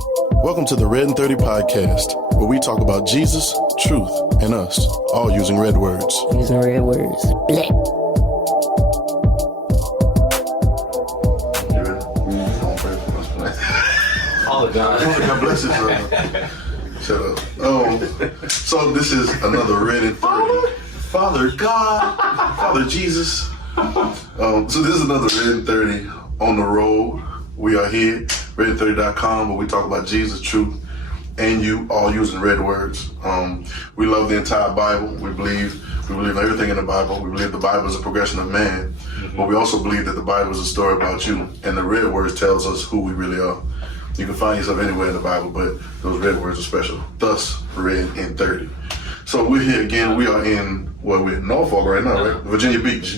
Welcome to the RedIn30 podcast, where we talk about Jesus, truth, and us, all using red words. Using red words. Black. Oh, God bless you, brother. Shut up. So this is another RedIn30. Father God, Father Jesus. So this is another RedIn30 on the road. We are here, RedIn30.com, where we talk about Jesus, truth, and you, all using red words. We love the entire Bible. We believe everything in the Bible. We believe the Bible is a progression of man, but we also believe that the Bible is a story about you, and the red words tells us who we really are. You can find yourself anywhere in the Bible, but those red words are special. Thus, RedIn30. So we're here again. We are in, we're in Norfolk right now, right? Virginia Beach.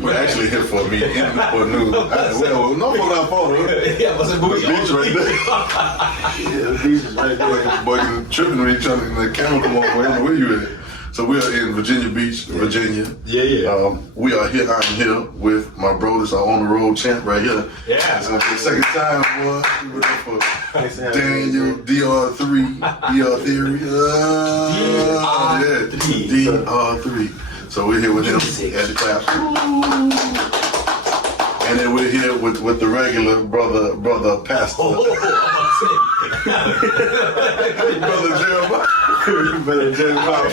We're actually here for a meeting, for news. Well, Norfolk not far, right? Yeah, what's the beach right there? Yeah, the beach is right there. Boy, you're tripping when you're trying to, the camera come on, where you at? So we are in Virginia Beach, Virginia. Yeah. We are here. I'm here with my bro. This is our on the road champ right here. Yeah. It's gonna be the second time, boy. We're up for Daniel, D.R.3, D.R.Theory. D.R.3. So we're here with him at the clap. And then we're here with the regular brother pastor. Brother Jeremiah. Brother Jeremiah.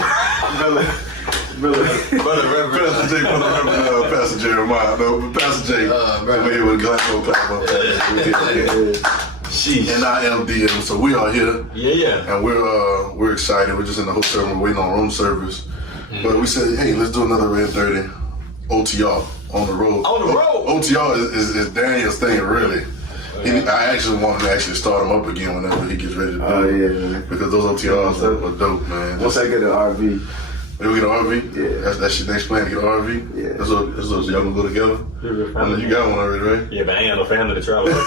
Pastor Jeremiah. No, Pastor J. We're here with Glasgow Papa. And I am DM. So we are here. Yeah. And we're excited. We're just in the hotel room waiting on room service. But we said, hey, let's do another RedIn30 OTR on the road. On the road. OTR is Daniel's thing, really. I actually want him to start him up again whenever he gets ready to do it. Oh, yeah. Because those OTRs are dope, man. Once I get an RV. You get an RV? Yeah. That's your next plan, to get an RV? Yeah. That's what y'all gonna go together? I know you got one already, right? Yeah, but I ain't got no family to travel with.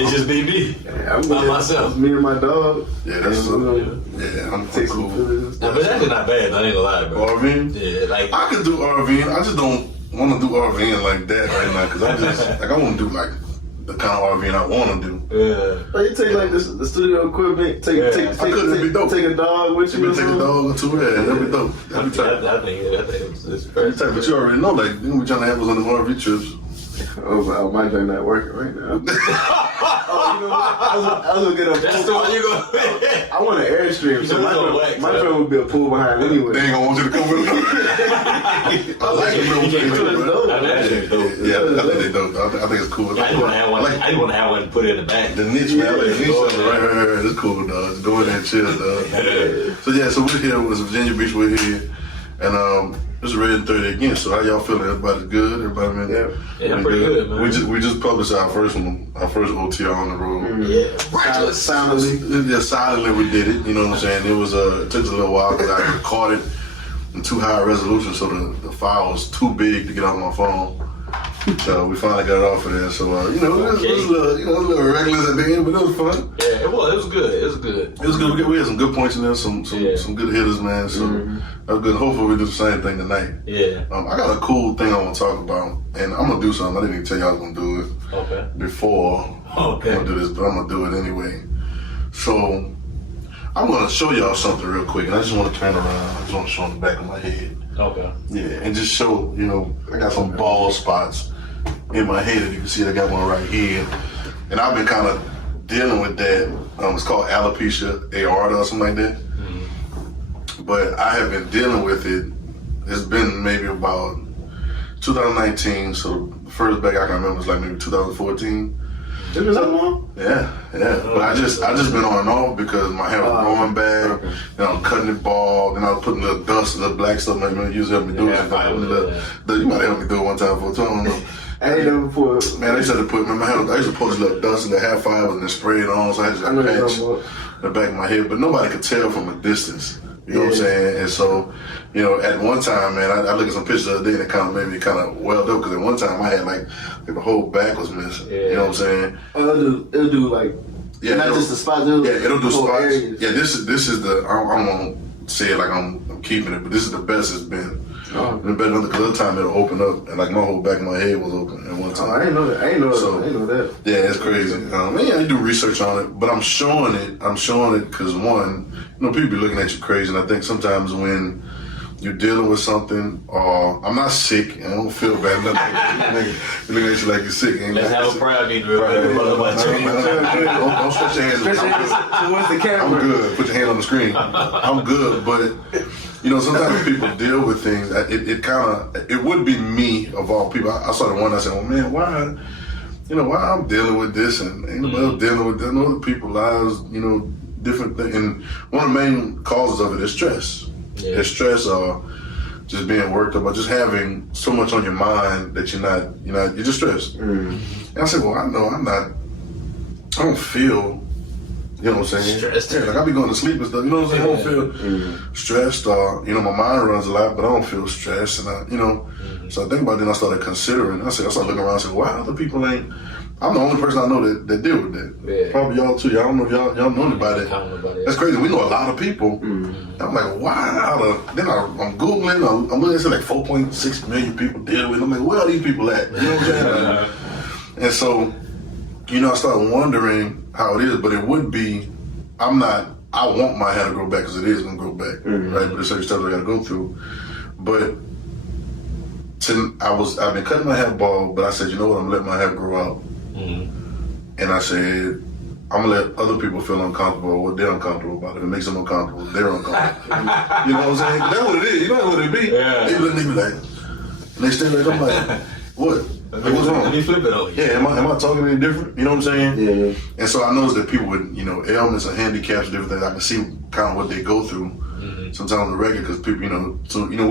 It's just me. Yeah, I'm by myself. Me and my dog. Yeah, that's I'm cool. But that's not bad, I ain't gonna lie, bro. RVing? Yeah, like I could do RVing. I just don't want to do RVing like that right now, because I want to do like the kind of RVing I want to do. Yeah. But you take like the studio equipment, take a dog with you. Take a dog or two, that'd be dope. That'd be tight. I think it's very tight. But you already know, like, you be trying to have us on the RV trips. Oh, my joint not working right now. You know what? I was gonna get a That's the one you go. I want an Airstream, so my friend would be a pool behind anyway. They ain't gonna want you to come with them. I like it. Yeah, I think they dope. I think it's cool. I just want to have one. I just want to have one and put it in the back. The niche, man. The niche right. It's cool, dog. Just go in there and chill, dog. So we're here. It was Virginia Beach. We're here, and this is RedIn30 again. So how y'all feeling? Everybody good? Everybody, man? Yeah, pretty good, man. We just published our first OTR on the road. Yeah, silently we did it. You know what I'm saying? It was it took us a little while because I recorded in too high a resolution, so the file was too big to get off my phone. So we finally got it off of there. So it was a little reckless at the end, but it was fun. Yeah, it was good. It was good. We had some good points in there, some good hitters, man. So that was good. Hopefully we do the same thing tonight. Yeah. I got a cool thing I want to talk about, and I'm gonna do something. I didn't even tell you I was gonna do it before. I'm gonna do this, but I'm gonna do it anyway. So I'm gonna show y'all something real quick, and I just want to turn around. I just want to show on the back of my head. Okay. Yeah, and just show, I got some bald spots in my head. If you can see, I got one right here. And I've been kind of dealing with that. It's called alopecia aorta or something like that. Mm-hmm. But I have been dealing with it. It's been maybe about 2019, so the first back I can remember was like maybe 2014. It been that long? Yeah. But I just been on and off because my hair was growing back. Then I was cutting it bald. Then I was putting little dust, little black stuff. Like, man, you help me do it. You might have helped me do it one time for a time. I don't know. I ain't never before. Man, I used to put I used to put this little dust in the hair fibers and then spray it on, so I had to patch the back of my head. But nobody could tell from a distance. You know what I'm saying? And so, at one time, man, I look at some pictures the other day and it kind of made me kind of welled up because at one time I had like the whole back was missing. Yeah. You know what I'm saying? It'll do like, not just the spots. It'll do spots. Areas. Yeah, this is the, I don't want to say it like I'm keeping it, but this is the best it's been. And better than the other time it'll open up, and like my whole back of my head was open at one time. I didn't know that. I didn't know that. Yeah, it's crazy. Yeah, I do research on it, but I'm showing it because one, people be looking at you crazy, and I think sometimes when you're dealing with something, or I'm not sick, and I don't feel bad. Nothing. Looking at you like you're sick. Let's have a prayer meeting. Don't stretch your hands. What's the camera? I'm good. Put your hand on the screen. I'm good, but sometimes people deal with things. It would be me of all people. I saw the one. I said, "Oh man, why I'm dealing with this and ain't nobody else dealing with that? Other people's lives, different things." And one of the main causes of it is stress. Yeah. It's stress or just being worked up or just having so much on your mind that you're just stressed. And I said, well, I don't feel, you know what I'm saying? Stressed. Yeah, like I be going to sleep and stuff, you know what I'm saying? I don't feel stressed or, my mind runs a lot, but I don't feel stressed. And so I think about it, then I started considering, I started looking around and said, why other people ain't, I'm the only person I know that deal with that. Yeah. Probably y'all too. Y'all don't know if y'all know anybody. That's crazy. We know a lot of people. I'm like, why? Then I'm Googling, I'm looking at like 4.6 million people deal with it. I'm like, where are these people at? You know what I'm saying? And so, I started wondering how it is, but it would be, I want my hair to grow back because it is going to grow back, right? But there's certain steps I got to go through. But I've been cutting my hair bald, but I said, you know what, I'm going to let my hair grow out. And I said, I'm gonna let other people feel uncomfortable with what they're uncomfortable about. If it makes them uncomfortable, they're uncomfortable. You know what I'm saying? That's what it is. You know what it be. Yeah. They look at me like, and they stay like, I'm like, what? Like, what's wrong? Let me flip it on you. Yeah, am I talking any different? You know what I'm saying? Yeah. And so I noticed that people with, ailments or handicaps and different things, I can see kind of what they go through sometimes on the regular because people, we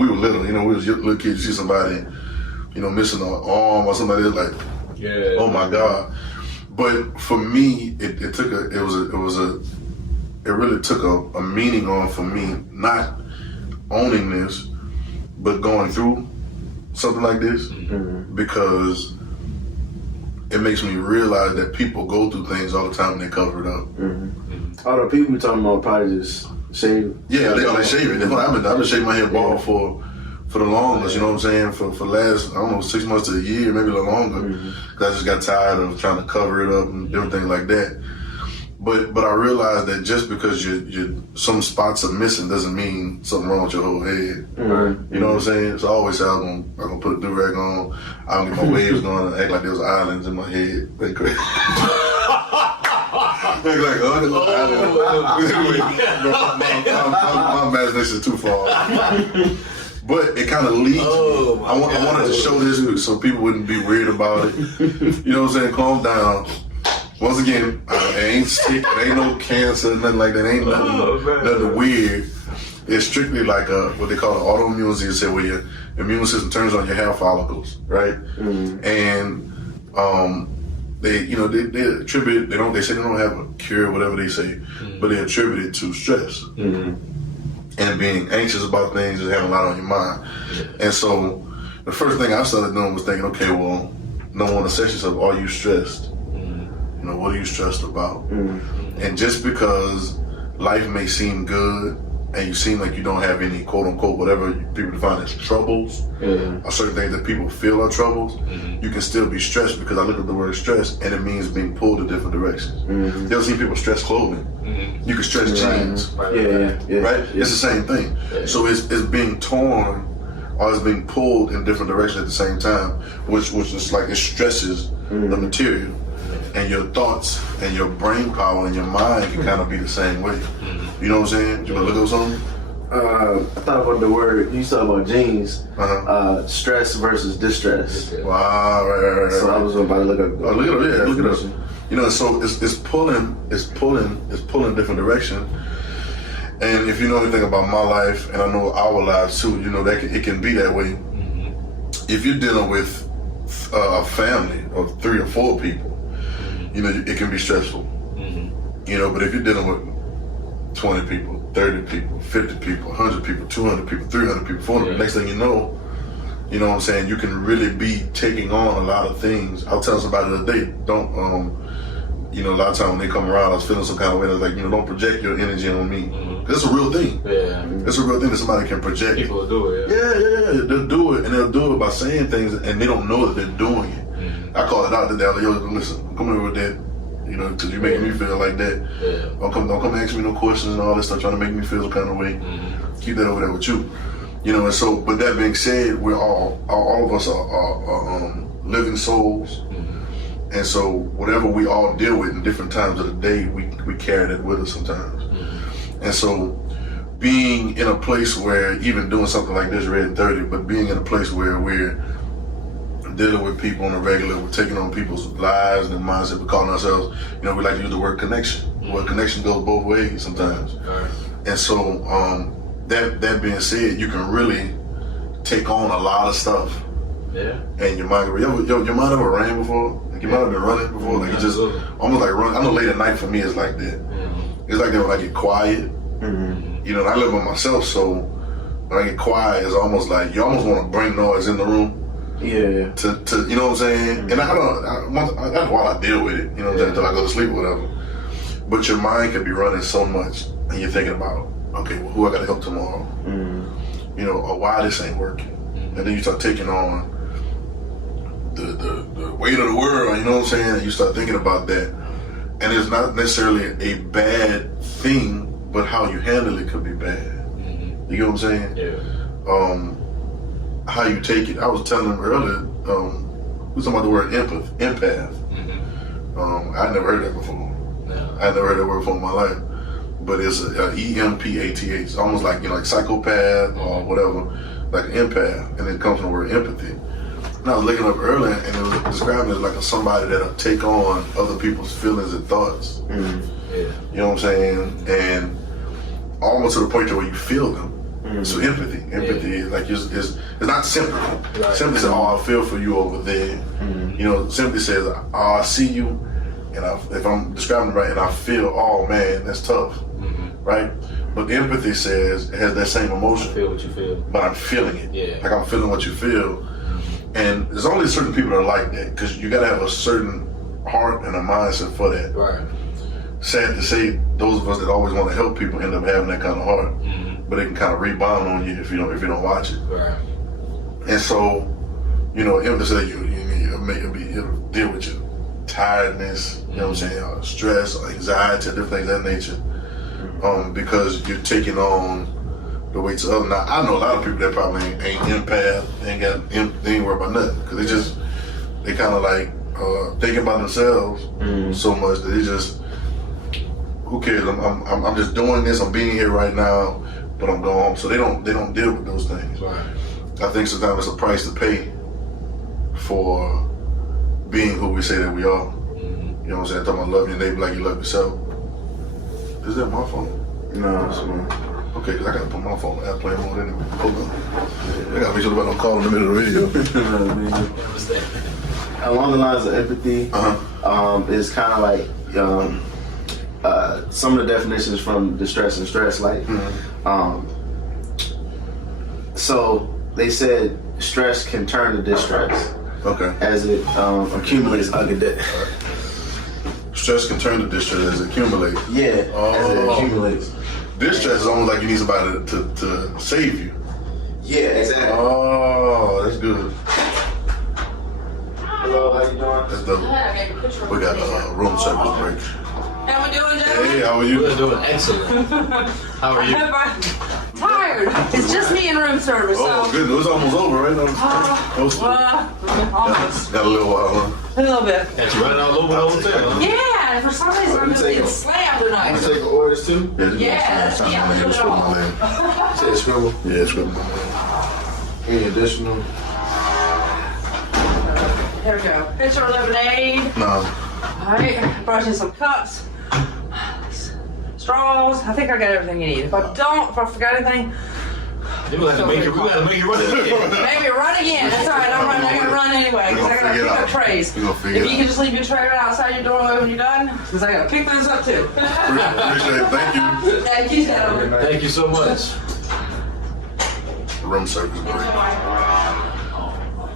were little, we was little kids, you see somebody, missing an arm or somebody that's like, yeah. Oh my God. But for me, it really took a meaning on for me, not owning this, but going through something like this, because it makes me realize that people go through things all the time and they cover it up. All the people we talking about probably just shave. Yeah, they shave it. I've been shaving my hair bald for the longest, you know what I'm saying? For the last, I don't know, 6 months to a year, maybe a little longer. Because I just got tired of trying to cover it up and different things like that. But I realized that just because some spots are missing doesn't mean something wrong with your whole head. You know what I'm saying? So I always say I'm gonna put a do-rag on, I don't get my waves going and act like there was islands in my head. They crazy. My imagination is too far. But it kind of leads me. I wanted to show this so people wouldn't be weird about it. You know what I'm saying? Calm down. Once again, it ain't sick, it ain't no cancer, nothing like that. It ain't nothing weird. It's strictly like what they call an autoimmune disease, where your immune system turns on your hair follicles, right? And they attribute they say they don't have a cure, whatever they say, but they attribute it to stress. And being anxious about things and having a lot on your mind. And so the first thing I started doing was thinking, okay, well, no one assess yourself, are you stressed? What are you stressed about? And just because life may seem good and you seem like you don't have any quote unquote whatever people define as troubles, or certain things that people feel are troubles, you can still be stressed, because I look at the word stress and it means being pulled in different directions. You ever seen people stress clothing? You can stress jeans. Right? It's the same thing. So it's being torn or it's being pulled in different directions at the same time, which is like it stresses the material. And your thoughts and your brain power and your mind can kind of be the same way. You know what I'm saying? You want to look up something? I thought about the word, you talk about jeans, stress versus distress. Wow, right. So I was about to look up. Look it up. So it's pulling different direction. And if you know anything about my life, and I know our lives too, that it can be that way. If you're dealing with a family of 3 or 4 people, it can be stressful. But if you're dealing with 20 people, 30 people, 50 people, 100 people, 200 people, 300 people, 400, next thing you know what I'm saying, you can really be taking on a lot of things. I was telling somebody the other day, you know, a lot of times when they come around, I was feeling some kind of way. I was like, you know, don't project your energy on me. That's a real thing. Yeah. It's a real thing that somebody can project. People will do it. Yeah. They'll do it, and they'll do it by saying things, and they don't know that they're doing it. I call it out today. I'm like, yo, listen, come here with that, you know, because you're making me feel like that. Yeah. Don't come ask me no questions and all this stuff, trying to make me feel some kind of way. Keep that over there with you. You know, and so, but that being said, we're all of us are living souls. And so whatever we all deal with in different times of the day, we carry that with us sometimes. And so being in a place where, even doing something like this, RedIn30, but being in a place where we're dealing with people on a regular, we're taking on people's lives and mindset, we're calling ourselves, you know, we like to use the word connection. Well, connection goes both ways sometimes. And so that being said, you can really take on a lot of stuff. Yeah. And your mind, your mind ever ran before? Like, you might have been running before, like you just almost like run. I know late at night for me is like that. It's like that when I get quiet. You know, and I live by myself, so when I get quiet, it's almost like you almost want to bring noise in the room. Yeah. To you know what I'm saying? And that's while I deal with it, you know what I'm saying, until I go to sleep or whatever. But your mind can be running so much, and you're thinking about, okay, well, who I got to help tomorrow? You know, or why this ain't working. And then you start taking on the weight of the world, you know what I'm saying? And you start thinking about that. And it's not necessarily a bad thing, but how you handle it could be bad. You get what I'm saying? Yeah. How you take it. I was telling them earlier, we was talking about the word empath. I'd never heard that before. No. I'd never heard that word before in my life. But it's EMPATH, almost like, you know, like psychopath or whatever, like an empath, and it comes from the word empathy. And I was looking up earlier, and it was describing it as like somebody that'll take on other people's feelings and thoughts. Yeah. You know what I'm saying? And almost to the point to where you feel them. So empathy is like it's not sympathy. Sympathy says, "Oh, I feel for you over there." You know, sympathy says, "Oh, I see you," and if I'm describing it right, and I feel, "Oh man, that's tough," right? But empathy says it has that same emotion. I feel what you feel, but I'm feeling it. Yeah. Like I'm feeling what you feel. And there's only certain people that are like that, because you gotta have a certain heart and a mindset for that. right? Sad to say, those of us that always want to help people end up having that kind of heart, but they can kind of rebound on you if you don't watch it. Right. And so, you know, empathy, it'll deal with your tiredness, you know what I'm saying, stress, anxiety, different things of that nature, because you're taking on the weights of. Now, I know a lot of people that probably ain't empath, they ain't worried about nothing, because they kind of like thinking about themselves so much that they just, who cares? I'm just doing this. I'm being here right now, but I'm going home. So they don't deal with those things. Right. I think sometimes it's a price to pay for being who we say that we are. You know what I'm saying? I'm talking about love your neighbor like you love yourself. Is that my phone? No, it's mine. Okay, because I got to put my phone on airplane mode anyway. Hold on. I got to make sure nobody don't call in the middle of the video. Along the lines of empathy, it's kind of like some of the definitions from distress and stress, like so they said stress can turn to distress. Okay. As it accumulates. Stress can turn to distress as it accumulates. Yeah, as it accumulates. Distress is almost like you need somebody to save you. Yeah, exactly. Oh, that's good. Hello, how you doing? That's dope. We got a room service break. How we doing, gentlemen? Hey, how are you? We're doing excellent. How are you? Tired. It's just me in room service. Oh, so. good. It was almost over, right? Almost. Got a little while, huh? A little bit. Had you running all over the hotel? Huh? Yeah, for some reason I'm just getting slammed tonight. Take orders too? Yeah, I'll do it all. Say scribble. Yeah, scribble. Any additional? There we go. Pitcher lemonade. No. Alright, brought you some cups. Straws. I think I got everything you need. If I forgot anything, We gotta make you run it again. maybe run again. That's alright, I gotta run anyway, because I gotta pick up trays. We gonna If figure you it can out. just leave your tray right outside your doorway when you're done, because I gotta pick those up too. Appreciate it. Thank you. Thank you, gentlemen. Thank you so much. Room service break.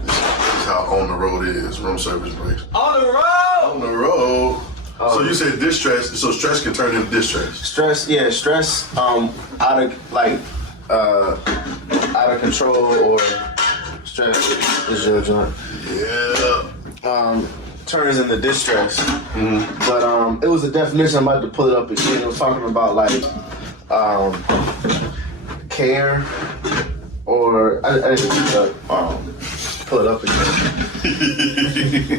This is how on the road is. Room service breaks. On the road. On the road. Oh, So you said distress. So stress can turn into distress. Stress, yeah, stress. Out of control or stress is your joint. Yeah. Turns into distress. But it was a definition. I'm about to pull it up again. It was talking about like care or I didn't pull it up again.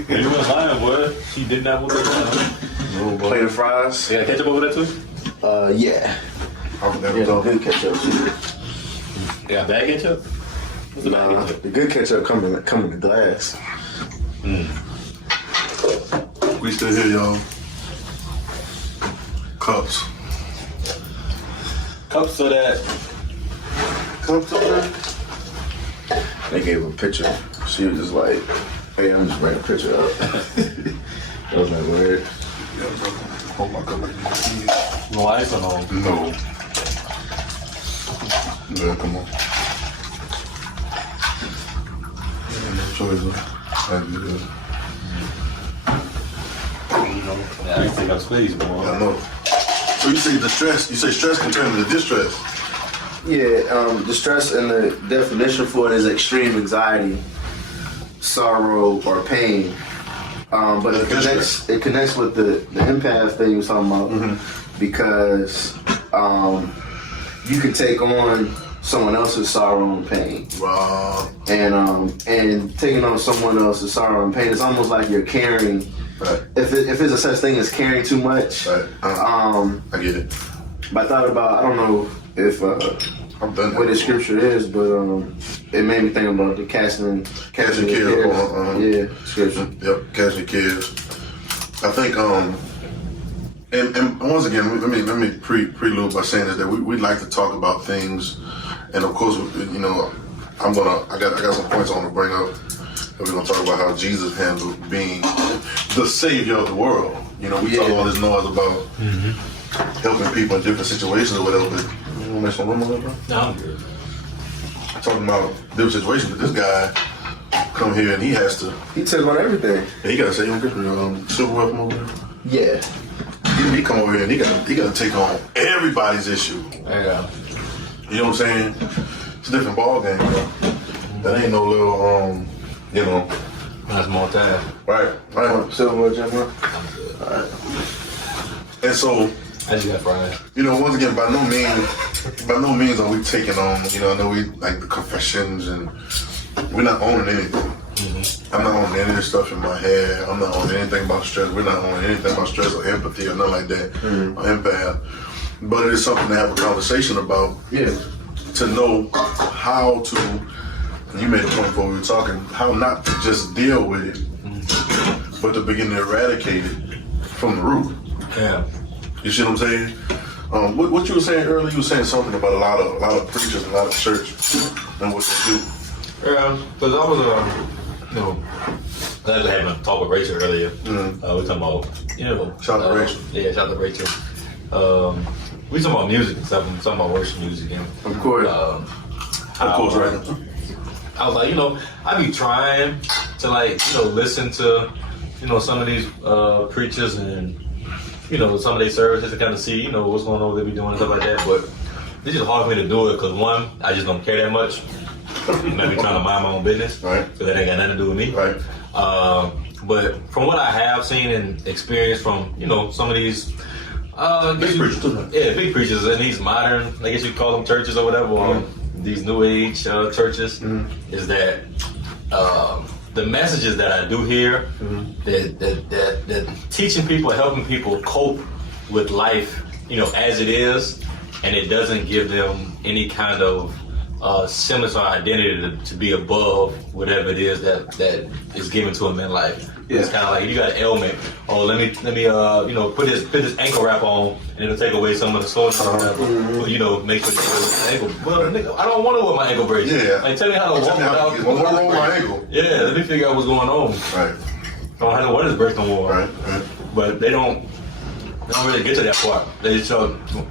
You was lying, boy. She did not want to lie. No, Plate of fries. You got ketchup over there too? Yeah. The good ketchup too. You got bad ketchup? What's the bad ketchup? The good ketchup come in the glass. We still here, y'all. Cups. Cups of that. Cups of that. They gave her a picture. She was just like, hey, I'm just bringing a picture up. That was like weird. Yeah, bro. Hold my cup like No ice or no? No. Yeah, come on. No choice. That'd be good. Yeah, I can take up space, boy. I know. So you say distress. You say stress can turn into distress. Yeah, distress and the definition for it is extreme anxiety, sorrow, or pain. But it connects with the empath thing you was talking about because you can take on someone else's sorrow and pain. Wow. And taking on someone else's sorrow and pain, it's almost like you're carrying. Right. If there's a such thing as caring too much. Right. I get it. But I thought about, I don't know if I've done that. what the scripture is, but it made me think about the casting Casting your cares. scripture. Yep, casting cares. I think and once again, let me prelude by saying that we like to talk about things, and of course, you know, I got some points I want to bring up. We're gonna talk about how Jesus handled being the savior of the world. You know, we talk all this noise about helping people in different situations or whatever. But you wanna make some room on that, bro? No, I'm good. Talking about different situations, but this guy come here and he He took on everything. gotta say, you don't get the silver weapon over there. Yeah. He come over here and he gotta take on everybody's issue. Yeah. You know what I'm saying? It's a different ball game, bro. That ain't no little you know. That's more time. Right. Silver gentleman. Alright. And so, I just got fries. you know, once again, by no means are we taking on, you know, I know we like the confessions and we're not owning anything. I'm not owning any of this stuff in my head. I'm not owning anything about stress. We're not owning anything about stress or empathy or nothing like that. Or empath. But it is something to have a conversation about. Yeah. To know how to, you made a point before we were talking, how not to just deal with it, but to begin to eradicate it from the root. Yeah. You see what I'm saying? What you were saying earlier, you were saying something about a lot of preachers, a lot of church, and what they do. Yeah, because I was, you know, glad to have a talk with Rachel earlier. We talking about, you know. Shout out to Rachel. Yeah, shout out to Rachel. We talking about music and stuff, and talking about worship music. And, Of course. Right. I was like, you know, I be trying to like, you know, listen to, you know, some of these preachers and, you know, some of their services to kind of see, you know, what's going on, what they be doing and stuff like that. But it's just hard for me to do it because one, I just don't care that much. And I be trying to mind my own business. Right. So that ain't got nothing to do with me. Right. But from what I have seen and experienced from, you know, some of these Big preachers, too. yeah, big preachers and these modern, I guess you call them churches or whatever, or these new age churches, is that the messages that I do hear, that teaching people, helping people cope with life, you know, as it is, and it doesn't give them any kind of semblance or identity to be above whatever it is that is given to them in life. Yeah. It's kind of like you got an ailment. Oh, let me you know, put this ankle wrap on, and it'll take away some of the soreness or whatever. Or, you know, make sure you ankle. Well, nigga, I don't want to wear my ankle brace. Yeah. Like, tell me how to walk without. roll my ankle. Yeah, let me figure out what's going on. Right. Don't have to wear this brace no more. Right. But they don't really get to that part. They just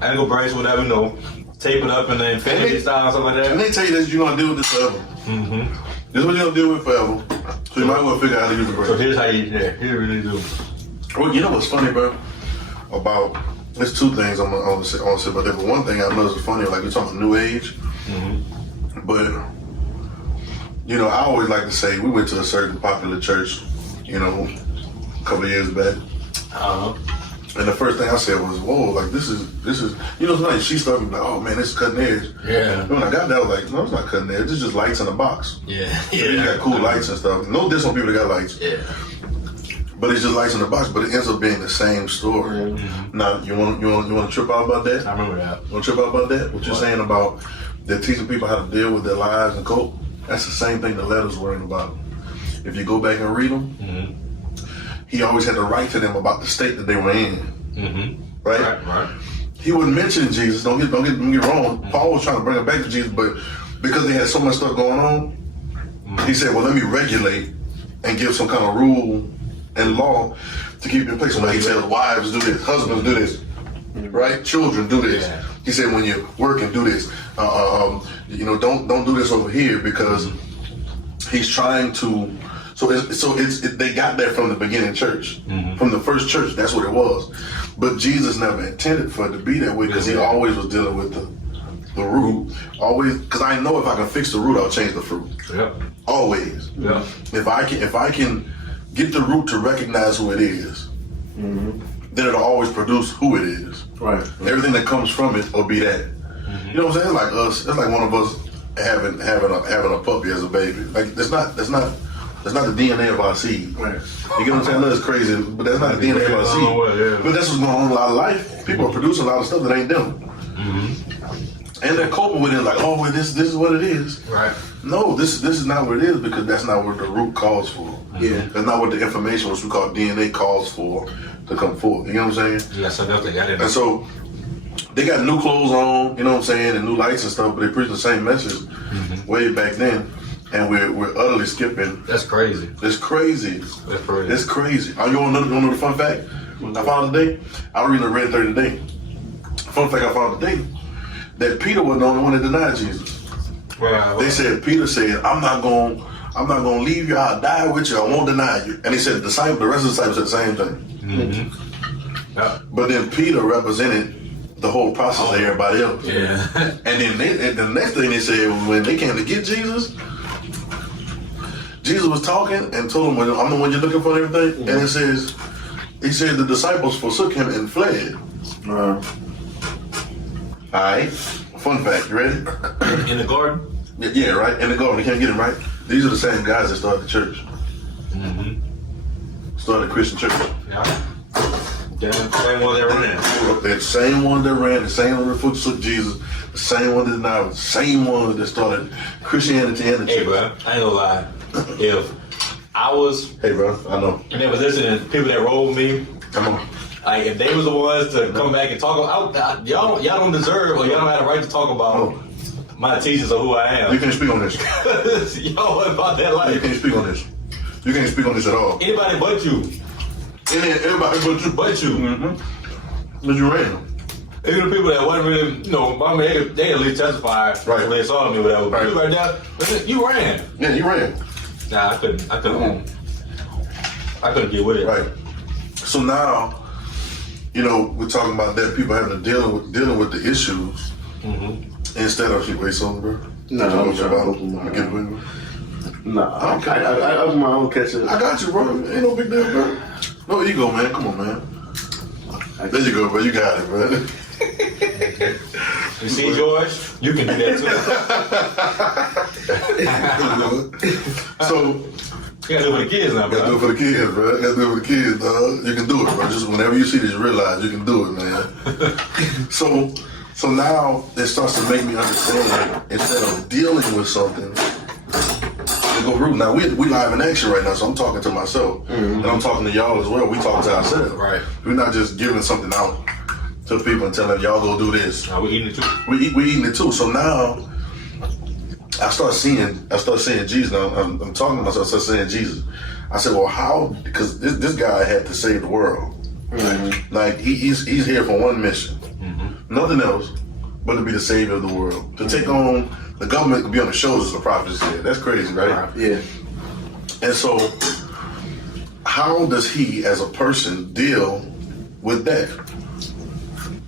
ankle brace, whatever, you know, tape it up and then infinity style, something like And that. they tell you that you're gonna deal with this forever. This is what you're gonna deal with forever. So you might as well figure out how to use the So brace. here's how you, here's what you do. Well, you know what's funny, bro? About there's two things I'm gonna say about that. But one thing I noticed is funny, like we're talking New Age, but you know, I always like to say we went to a certain popular church, you know, a couple of years back. And the first thing I said was, "Whoa, like this is," you know, like she started like, "Oh man, this is cutting edge." Yeah. And when I got there, I was like, "No, it's not cutting edge. It's just lights in a box. Yeah. You got cool lights and stuff. No diss on people that got lights, Yeah. but it's just lights in the box. But it ends up being the same story. Now, you want to trip out about that? I remember that. You want to trip out about that? What you're saying about they're teaching people how to deal with their lives and cope? That's the same thing the letters were about. If you go back and read them, he always had to write to them about the state that they were in. Right? Right. He wouldn't mention Jesus. Don't get wrong. Paul was trying to bring it back to Jesus, but because they had so much stuff going on, he said, "Well, let me regulate and give some kind of rule and law to keep in place." So he said, "Wives do this, husbands do this, right? Children do this." Yeah. He said, "When you're working, do this. You know, don't do this over here," because he's trying to. So they got that from the beginning church, from the first church. That's what it was. But Jesus never intended for it to be that way because he always was dealing with the root. Always, because I know if I can fix the root, I'll change the fruit. Yep. Always. Yeah. If I can get the root to recognize who it is, then it'll always produce who it is. Right. Everything that comes from it will be that. You know what I'm saying? Like us. It's like one of us having a puppy as a baby. Like that's not the DNA of our seed. Right. You get what I'm saying? I know it's crazy, but that's not the DNA of our seed. Yeah. But that's what's going on in a lot of life. People are producing a lot of stuff that ain't them. And they're coping with it like, "Oh, well, this is what it is." Right. No, this is not what it is because that's not what the root calls for. Yeah. That's not what the information, which we call DNA, calls for to come forth. You know what I'm saying? Yeah, so definitely got it. And so they got new clothes on, you know what I'm saying, and new lights and stuff, but they preach the same message way back then. And we're utterly skipping. That's crazy. It's crazy. That's crazy. It's crazy. Oh, you want to know the fun fact? I found today. I was reading the RedIn30 today. Fun fact I found today that Peter was the only one that denied Jesus. Wow. They said Peter said, "I'm not gonna leave you. I'll die with you. I won't deny you." And he said the rest of the disciples said the same thing. Yeah. But then Peter represented the whole process of everybody else. Yeah. And then the next thing they said when they came to get Jesus. Jesus was talking and told him, "I'm the one you're looking for," and everything. And it says, he said the disciples forsook him and fled. All right. Fun fact. You ready? In the garden? Yeah, right. In the garden. You can't get him right. These are the same guys that started the church. Started a Christian church. Yeah. Same one that ran. The same one that ran, the same one that forsook Jesus, the same one that denied, the same one that started Christianity in the church. Hey, bro, I ain't gonna lie. If I was Hey, bro, I know. in that position and people that rolled me, Come on. like if they was the ones to come back and talk about, y'all don't deserve or y'all don't have the right to talk about my teachings of who I am. You can't speak on this. Y'all what about that You life? can't speak on this. You can't speak on this at all. Anybody but you. Everybody but you. But you. But you ran. Even the people that wasn't really, you know, I mean, they at least testified when they saw me or whatever. Right. People like that, listen, you ran. Yeah, you ran. Nah, I couldn't get with it. Right. So now, you know, we're talking about that people having to dealing with the issues instead of wait, something, bro. No, I'm I'm trying to open my get with me. No, I open my own catcher. I got you, bro. Ain't no big deal, bro. No ego, man. Come on, man. There you go, bro. You got it, bro. You see, George, you can do that too. So, You gotta do it for the kids now, gotta do bro. it for the kids, bro. Gotta do it for the kids, dog. You can do it, bro. Just whenever you see this, realize you can do it, man. So now it starts to make me understand that instead of dealing with something, they go root. Now we live in action right now, so I'm talking to myself, and I'm talking to y'all as well. We talking to ourselves. Right. We're not just giving something out to people and telling them y'all go do this. Now we eating it too. We eating it too. So now I start seeing Jesus. Now I'm talking to myself. I start saying Jesus. I said, well, how? Because this guy had to save the world. Like he's here for one mission, nothing else but to be the savior of the world. To take on the government, to be on the shoulders of the prophets. That's crazy, right? Yeah. And so how does he, as a person, deal with that?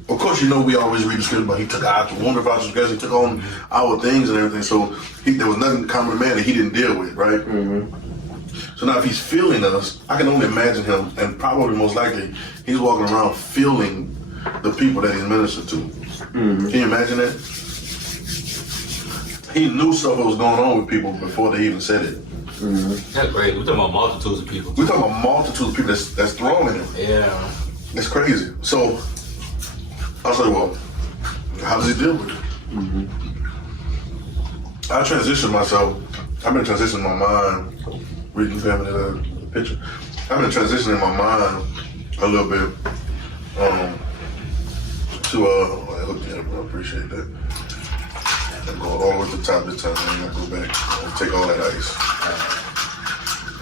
Of course, you know we always read the scripture, but he took out the woman of our transgression, he took on our things and everything. So there was nothing common to man that he didn't deal with, right? So now if he's feeling us, I can only imagine him, and probably most likely he's walking around feeling the people that he's ministered to. Can you imagine that? He knew stuff was going on with people before they even said it. That's great. We're talking about multitudes of people. We're talking about multitudes of people that's throwing him. Yeah. It's crazy. So I was like, well, how does he deal with it? I transitioned myself. I've been transitioning my mind. Reading family the picture. I've been transitioning my mind a little bit to I appreciate that. I'm going all the way to the top this time. I'm gonna go back and take all that ice.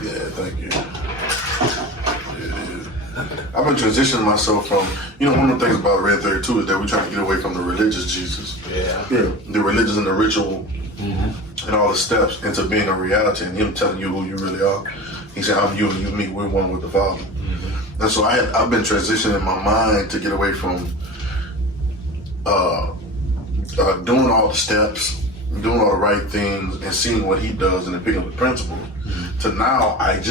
Yeah, thank you. Yeah. I've been transitioning myself from, one of the things about RedIn30 is that we're trying to get away from the religious Jesus. Yeah. The religious and the ritual and all the steps into being a reality and him telling you who you really are. He said, I'm you and you me, we're one with the Father. And so I've been transitioning my mind to get away from doing all the steps, doing all the right things, and seeing what he does and then picking up the principle. To now, I've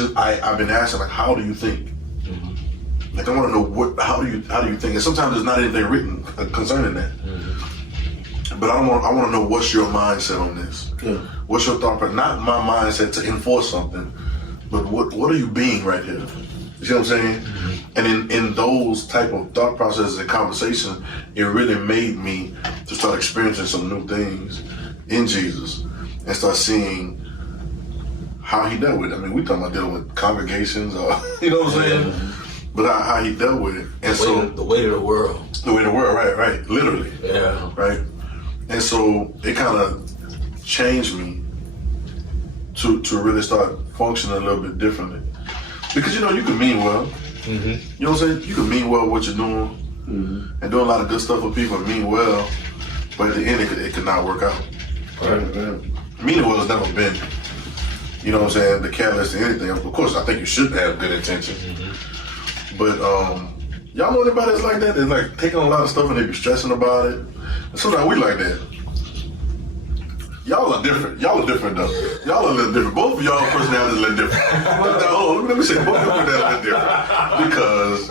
been asking, like, how do you think? Like, I want to know how do you think? And sometimes there's not anything written concerning that. But I want to know what's your mindset on this. What's your thought? But not my mindset to enforce something, but what are you being right here? You see what I'm saying? And in those type of thought processes and conversations, it really made me to start experiencing some new things in Jesus and start seeing how he dealt with it. I mean, we talking about dealing with congregations or, you know what I'm saying? But how he dealt with it. And the weight of the world. The weight of the world, right, literally. Yeah. Right? And so it kind of changed me to really start functioning a little bit differently. Because, you can mean well. You know what I'm saying? You can mean well what you're doing and doing a lot of good stuff with people and mean well, but at the end it could not work out. Right? Meaning well has never been, you know what I'm saying, the catalyst to anything. Of course, I think you should have good intentions. But y'all know anybody that's like that? They're like taking on a lot of stuff and they be stressing about it. And sometimes we like that. Y'all are different. Y'all are different though. Y'all are a little different. Both of y'all personalities are a little different. Hold on, let me say both of them are a little different. Because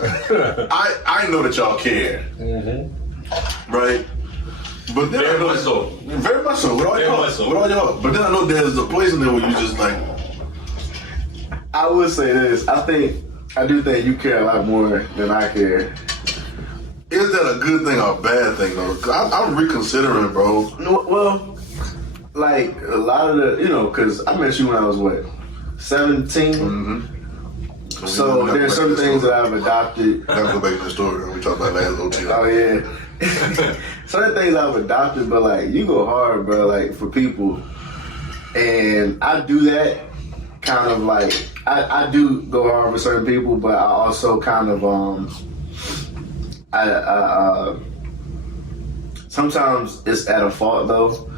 I know that y'all care. Right? But then Very much so. Very much so. With all y'all. But then I know there's a place in there where you just like. I would say this. I do think you care a lot more than I care. Is that a good thing or a bad thing though? 'Cause I'm reconsidering, bro. Well, like a lot of the, because I met you when I was 17. So there's some things that I've adopted. Never go back to the story. We talked about last OTR. Oh yeah. Certain things I've adopted, but like you go hard, bro, like for people. And I do that kind of like I do go hard for certain people, but I also kind of sometimes it's at a fault though,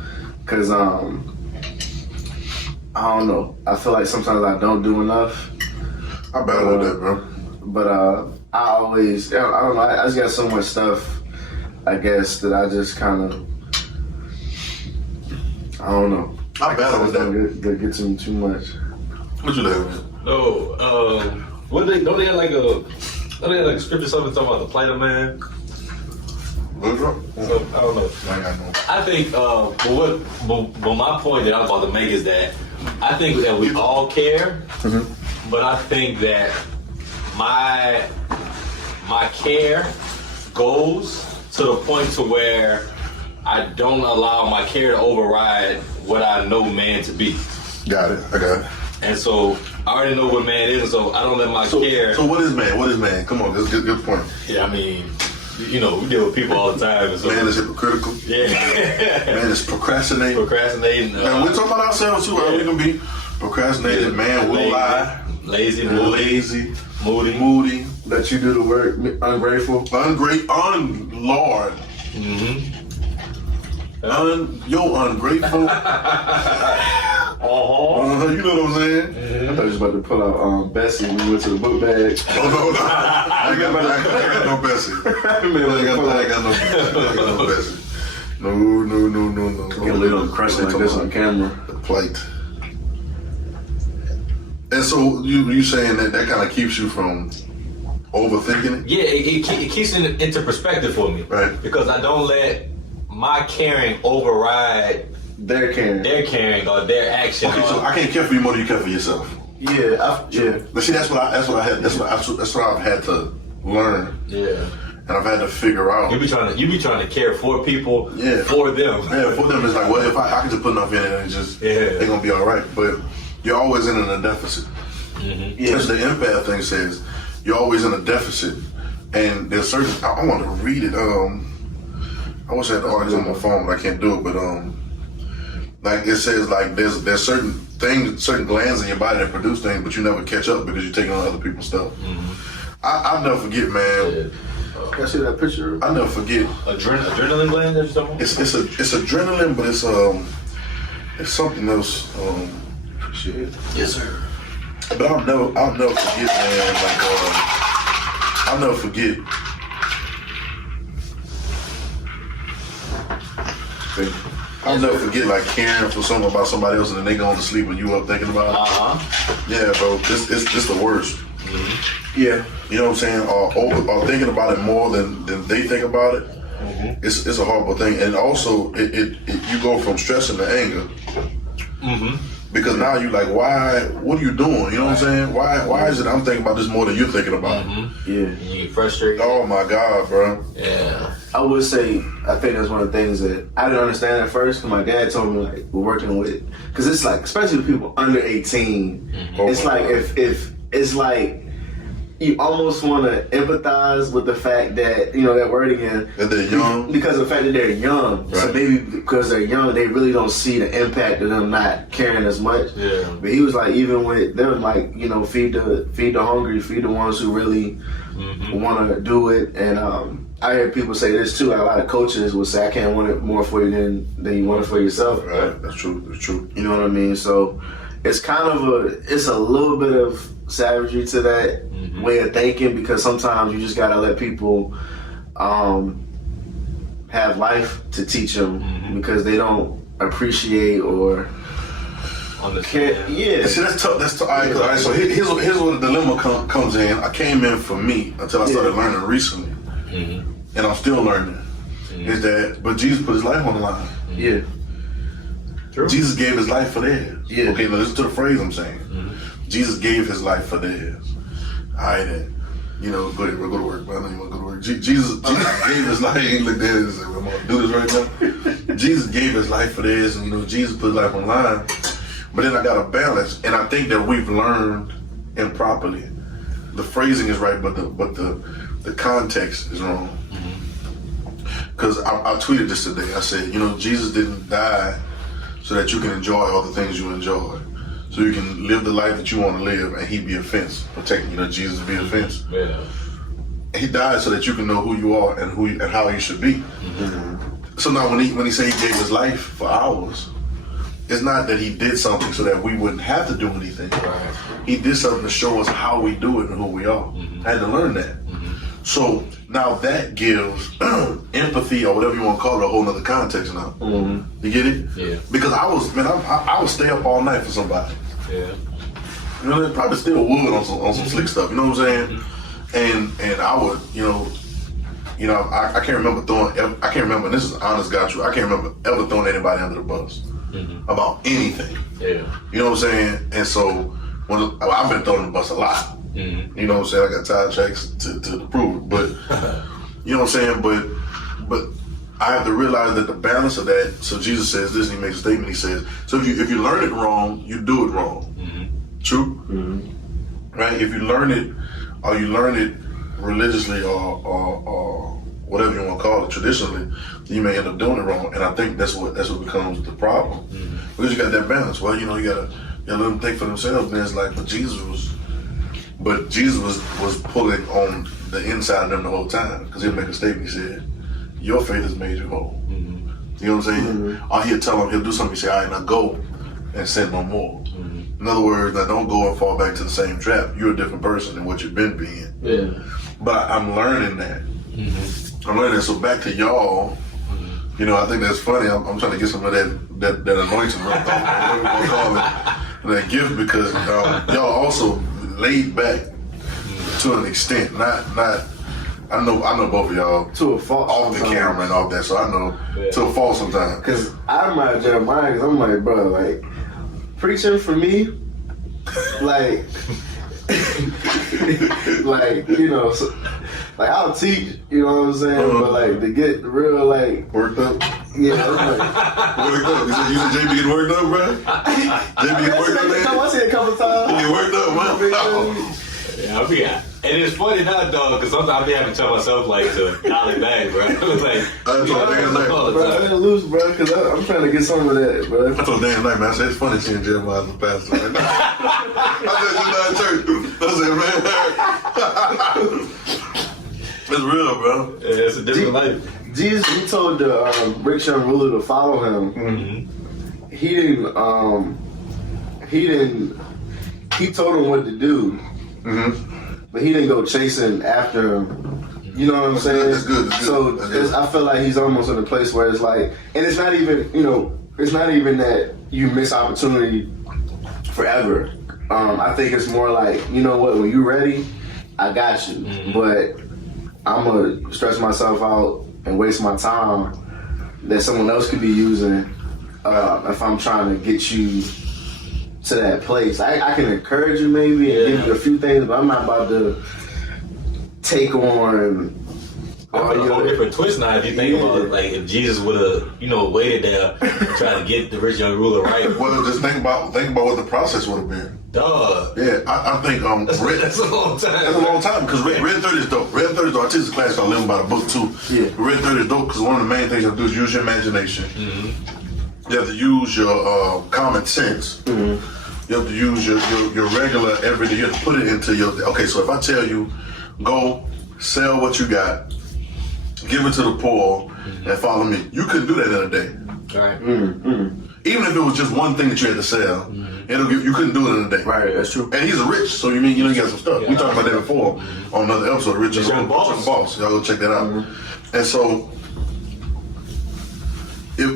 cause I don't know. I feel like sometimes I don't do enough. I battle with that, bro. But I always, I don't know. I just got so much stuff, I guess, that I just kind of, I don't know. I battle with that. That gets me too much. What you doing, man? No, don't they have like a scripture something talking about the plight of man? So, I don't know. I ain't got no. I think, but my point that I'm about to make is that I think that we all care, but I think that my care goes to the point to where I don't allow my care to override what I know man to be. Got it. I got it. And so I already know what man is, so I don't let my care. So what is man? What is man? Come on, that's a good point. Yeah, I mean, we deal with people all the time. And so, Man is hypocritical. Yeah. Man is procrastinating. Procrastinating. And we're talking about ourselves too. Right? We can be procrastinating. Man will lie. Lazy, moody. That you do the work, ungrateful. Lord. You're ungrateful. You know what I'm saying? I thought you was about to pull out Bessie when we went to the book bag. Oh no, I ain't got no Bessie. I ain't got no Bessie. No. Get a little crushing like this on camera. The plate. And so you saying that kind of keeps you from overthinking it? Yeah, it keeps it into perspective for me. Right. Because I don't let my caring override Their caring. or their action. Okay, so I can't care for you more than you care for yourself. Yeah. But see, that's what I've had to learn. Yeah. And I've had to figure out. You be trying to care for people, Yeah. for them. Yeah, for them it's like, well, if I can just put enough in it and they're gonna be all right. But you're always in a deficit. Mm-hmm. As the empath thing says, you're always in a deficit. And there's certain, I want to read it. I wish I had the article on my phone, but I can't do it. But like it says, like there's certain things, certain glands in your body that produce things, but you never catch up because you're taking on other people's stuff. Mm-hmm. I'll never forget, man. Can I see that picture? I'll never forget. Adrenaline gland that you're talking about? It's adrenaline, but it's something else. Shit. Yes, sir. But I'll never forget, man. Like I'll never forget. I'll never forget, like caring for something about somebody else, and then they going to sleep and you up thinking about it. Yeah, bro. It's the worst. Mm-hmm. Yeah. You know what I'm saying? Or thinking about it more than they think about it. Mm-hmm. It's a horrible thing, and also it you go from stressing to anger. Mm-hmm. Because now you like, why? What are you doing? You know what I'm saying? Why is it I'm thinking about this more than you're thinking about it? Mm-hmm. Yeah. You get frustrated. Oh my God, bro. Yeah. I would say, I think that's one of the things that I didn't understand at first, because my dad told me, like, we're working with, because it's like, especially people under 18, Mm-hmm. it's like, if it's like, you almost want to empathize with the fact that, you know, that word again. That they're young. Because of the fact that they're young. Right. So maybe because they're young, they really don't see the impact of them not caring as much. Yeah. But he was like, even with them, like, you know, feed the hungry, feed the ones who really want to do it. And I hear people say this too. A lot of coaches will say, I can't want it more for you than you want it for yourself. Right. That's true. You know what I mean? So it's kind of it's a little bit of savagery to that way of thinking, because sometimes you just gotta let people have life to teach them because they don't appreciate or Understand. yeah. See, that's tough. That's tough. All right. So here's where the dilemma comes in. I came in for me until I started learning recently, and I'm still learning. Is that? But Jesus put his life on the line. Yeah. True. Jesus gave his life for theirs. Yeah. Okay, now listen to the phrase I'm saying. Jesus gave his life for theirs. All right, then. You know, go ahead, we'll go to work. But I know you want to go to work. Jesus gave his life. He ain't looked at it and said, I'm going to do this right now. Jesus gave his life for theirs, and, you know, Jesus put his life on the line. But then I got a balance, and I think that we've learned improperly. The phrasing is right, but the context is wrong. Because I tweeted this today. I said, you know, Jesus didn't die so that you can enjoy all the things you enjoy. So you can live the life that you want to live, and he be a fence, protecting, you know, Jesus be a fence. Yeah. He died so that you can know who you are and and how you should be. So now when he said he gave his life for ours, it's not that he did something so that we wouldn't have to do anything. Right. He did something to show us how we do it and who we are. I had to learn that. So now that gives empathy, or whatever you want to call it, a whole nother context now. You get it? Yeah. Because I would stay up all night for somebody. Yeah. You know, they probably still would on some slick stuff. You know what I'm saying? And I would, you know, I can't remember I can't remember. And this is honest God truth. I can't remember ever throwing anybody under the bus about anything. Yeah. You know what I'm saying? And so I've been thrown under the bus a lot. You know what I'm saying? I got time checks to prove it. But you know what I'm saying? But I have to realize that the balance of that. So Jesus says this, and he makes a statement. He says, so if you learn it wrong, you do it wrong. True? Right? If you learn it, or you learn it religiously, or whatever you want to call it, traditionally, you may end up doing it wrong. And I think that's what becomes the problem. Because you got that balance. Well, you know, you gotta let them think for themselves. And it's like, but Jesus was pulling on the inside of them the whole time. Because he'll make a statement. He said, your faith has made you whole. You know what I'm saying? Or he'll do something. He say, all right, now go and sin no more. In other words, now don't go and fall back to the same trap. You're a different person than what you've been being. Yeah. But I'm learning that. I'm learning that. So back to y'all, you know, I think that's funny. I'm trying to get some of that anointing right off, whatever we're gonna call it, that gift, because y'all also laid back to an extent. Not. I know both of y'all To a fault. off the camera and all that, so I know to a fault sometimes. Cause I admire Jeremiah, cause I'm like, bro, like preaching for me, like, like, you know, so, like I'll teach, you know what I'm saying, but like to get real, like Worked up. yeah, I'm like, Worked up. You said JB getting worked up, bro? JB getting worked up, man? I see it a couple times. You get worked up, man? Yeah, I mean, and it's funny now, dog, because sometimes I be having to tell myself, like, to dial it back, bro. Like, I told Dan Knight, all the Bro, time. let it loose, bro, cause I'm trying to get some of that, bro. I told Dan Knight, man, I said, it's funny seeing Jeremiah as a pastor. Right? I said, you're not in church. I said, man, it's real, bro. Yeah, it's a different life. Jesus, he told the rich young ruler to follow him. He told him what to do, but he didn't go chasing after him. You know what I'm saying? That's good. That's So good. That's good. I feel like he's almost in a place where it's like, and it's not even, you know, it's not even that you miss opportunity forever. I think it's more like, you know what, when you're ready, I got you. But I'm gonna stress myself out and waste my time that someone else could be using if I'm trying to get you to that place. I can encourage you maybe and give you a few things, but I'm not about to take on all A whole your different twist now if you think about it. Like, if Jesus would have, you know, waited there and tried to get the rich young ruler right. Well, just think about what the process would have been. Duh. Yeah, I think Red, That's a long time. that's a long time, because Red30 is dope. Red30 is dope. I teach a class called Living by the Book too. Yeah. Red30 is dope because one of the main things you have to do is use your imagination. You have to use your common sense. You have to use your regular everyday. You have to put it into your. Okay, so if I tell you, go sell what you got, give it to the poor, and follow me, you couldn't do that in a day. All right. Even if it was just one thing that you had to sell, you couldn't do it in a day. Right, that's true. And he's a rich, so you mean you got some stuff. We talked about that before on another episode, Rich Young Boss. Boss. Y'all go check that out. And so,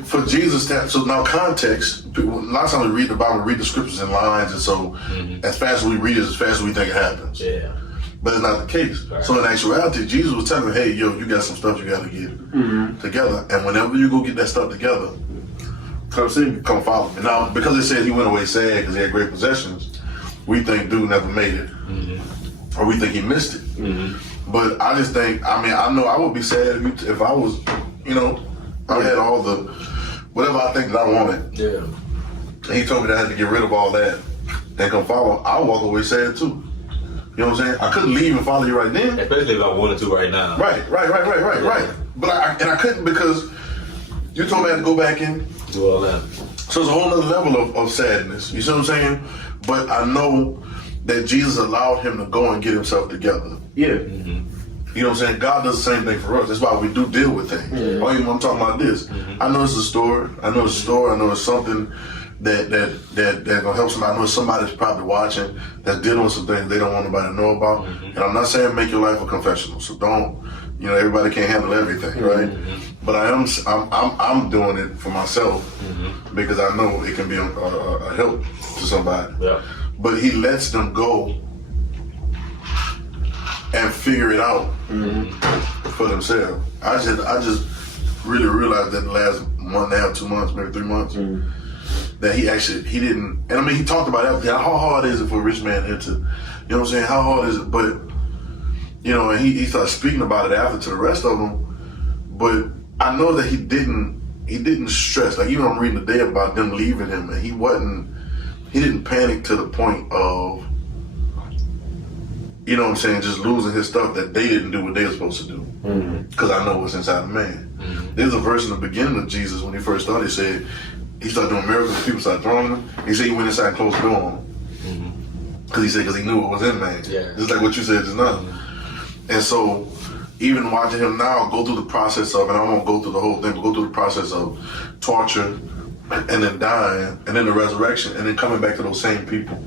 for Jesus, so now context, a lot of times we read the Bible, we read the scriptures in lines, and so as fast as we read it, as fast as we think it happens. Yeah. But it's not the case. Right. So in actuality, Jesus was telling me, hey, yo, you got some stuff you got to get together. And whenever you go get that stuff together, Come see me. come follow me. Now, because they said he went away sad because he had great possessions, we think dude never made it. Or we think he missed it. But I just think, I know I would be sad if I was, you know, I had all the, whatever I think that I wanted. Yeah. And he told me that I had to get rid of all that and come follow. I'll walk away sad too. You know what I'm saying? I couldn't leave and follow you right then. Especially if I wanted to right now. Right. But I couldn't because you told me I had to go back in. Do all that. So it's a whole other level of sadness. You see what I'm saying? But I know that Jesus allowed him to go and get himself together. Yeah. You know what I'm saying? God does the same thing for us. That's why we do deal with things. Or even when I'm talking about this. I know it's a story. I know it's something that gonna help somebody. I know somebody's probably watching that's dealing with some things they don't want nobody to know about. And I'm not saying make your life a confessional. So don't, you know, everybody can't handle everything, right? But I'm doing it for myself because I know it can be a help to somebody. Yeah. But he lets them go and figure it out for themselves. I just really realized that in the last month and a half, 2 months, maybe 3 months, that he didn't, and I mean, he talked about everything. How hard is it for a rich man here to, you know what I'm saying? How hard is it? But, you know, and he started speaking about it after to the rest of them. But I know that he didn't stress. Like, even I'm reading today about them leaving him, and he didn't panic to the point of, you know what I'm saying, just losing his stuff that they didn't do what they were supposed to do. Because I know what's inside of man. There's a verse in the beginning of Jesus when he first started, he said, he started doing miracles, people started throwing them. He said he went inside and closed the door on them. Because he knew what was in man. Yeah. Just like what you said just now. And so, even watching him now go through the process of, and I won't go through the whole thing, but go through the process of torture, and then dying, and then the resurrection, and then coming back to those same people.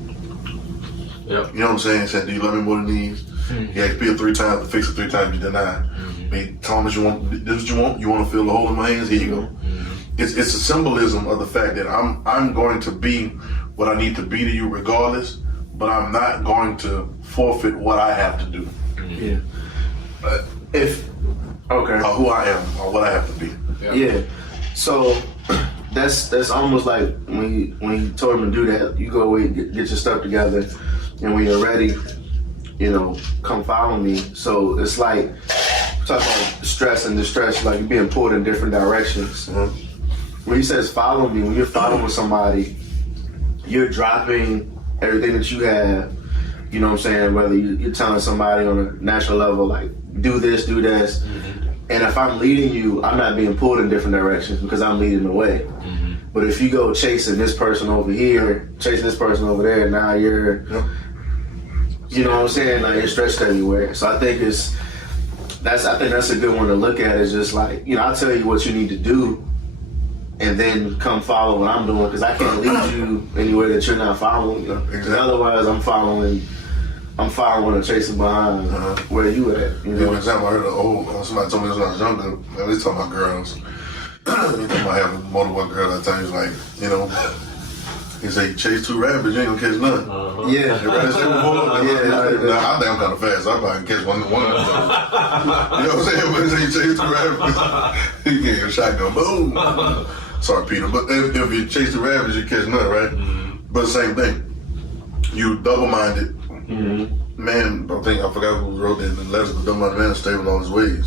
Yep. You know what I'm saying? He said, do you love me more than these? He asked Peter 3 times to fix it 3 times, you deny. He told him, you want this what you want? You want to feel the hole in my hands? Here you go. It's a symbolism of the fact that I'm going to be what I need to be to you regardless, but I'm not going to forfeit what I have to do. Yeah. Or who I am, or what I have to be. Yeah. So that's almost like when you told him to do that, you go away, get your stuff together, and when you're ready, come follow me. So it's like talk about stress and distress, like you're being pulled in different directions. When he says follow me, when you're following somebody, you're dropping everything that you have. You know what I'm saying? Whether you're telling somebody on a national level, like, do this, do this. And if I'm leading you, I'm not being pulled in different directions because I'm leading the way. But if you go chasing this person over here, chasing this person over there, now you're, you know what I'm saying? Like, you're stretched everywhere. So I think that's a good one to look at. Is just like, I'll tell you what you need to do, and then come follow what I'm doing, because I can't lead you anywhere that you're not following. Because otherwise, I'm following and chasing behind where you at. For example, I heard somebody told me this when I was younger. They talking about girls. They talking about having more than one girl at times. Like, he say, chase 2 rabbits, you ain't gonna catch none. Yeah. You ready to say before? I think I'm kind of fast. I probably can catch one of them. You know what I'm saying? But he say, chase 2 rabbits. He get a shotgun, boom. Sorry, Peter. But if you chase 2 rabbits, you catch none, right? But the same thing. You double-minded. Man, I forgot who wrote that in the letters, but double-minded man is stable in all his ways.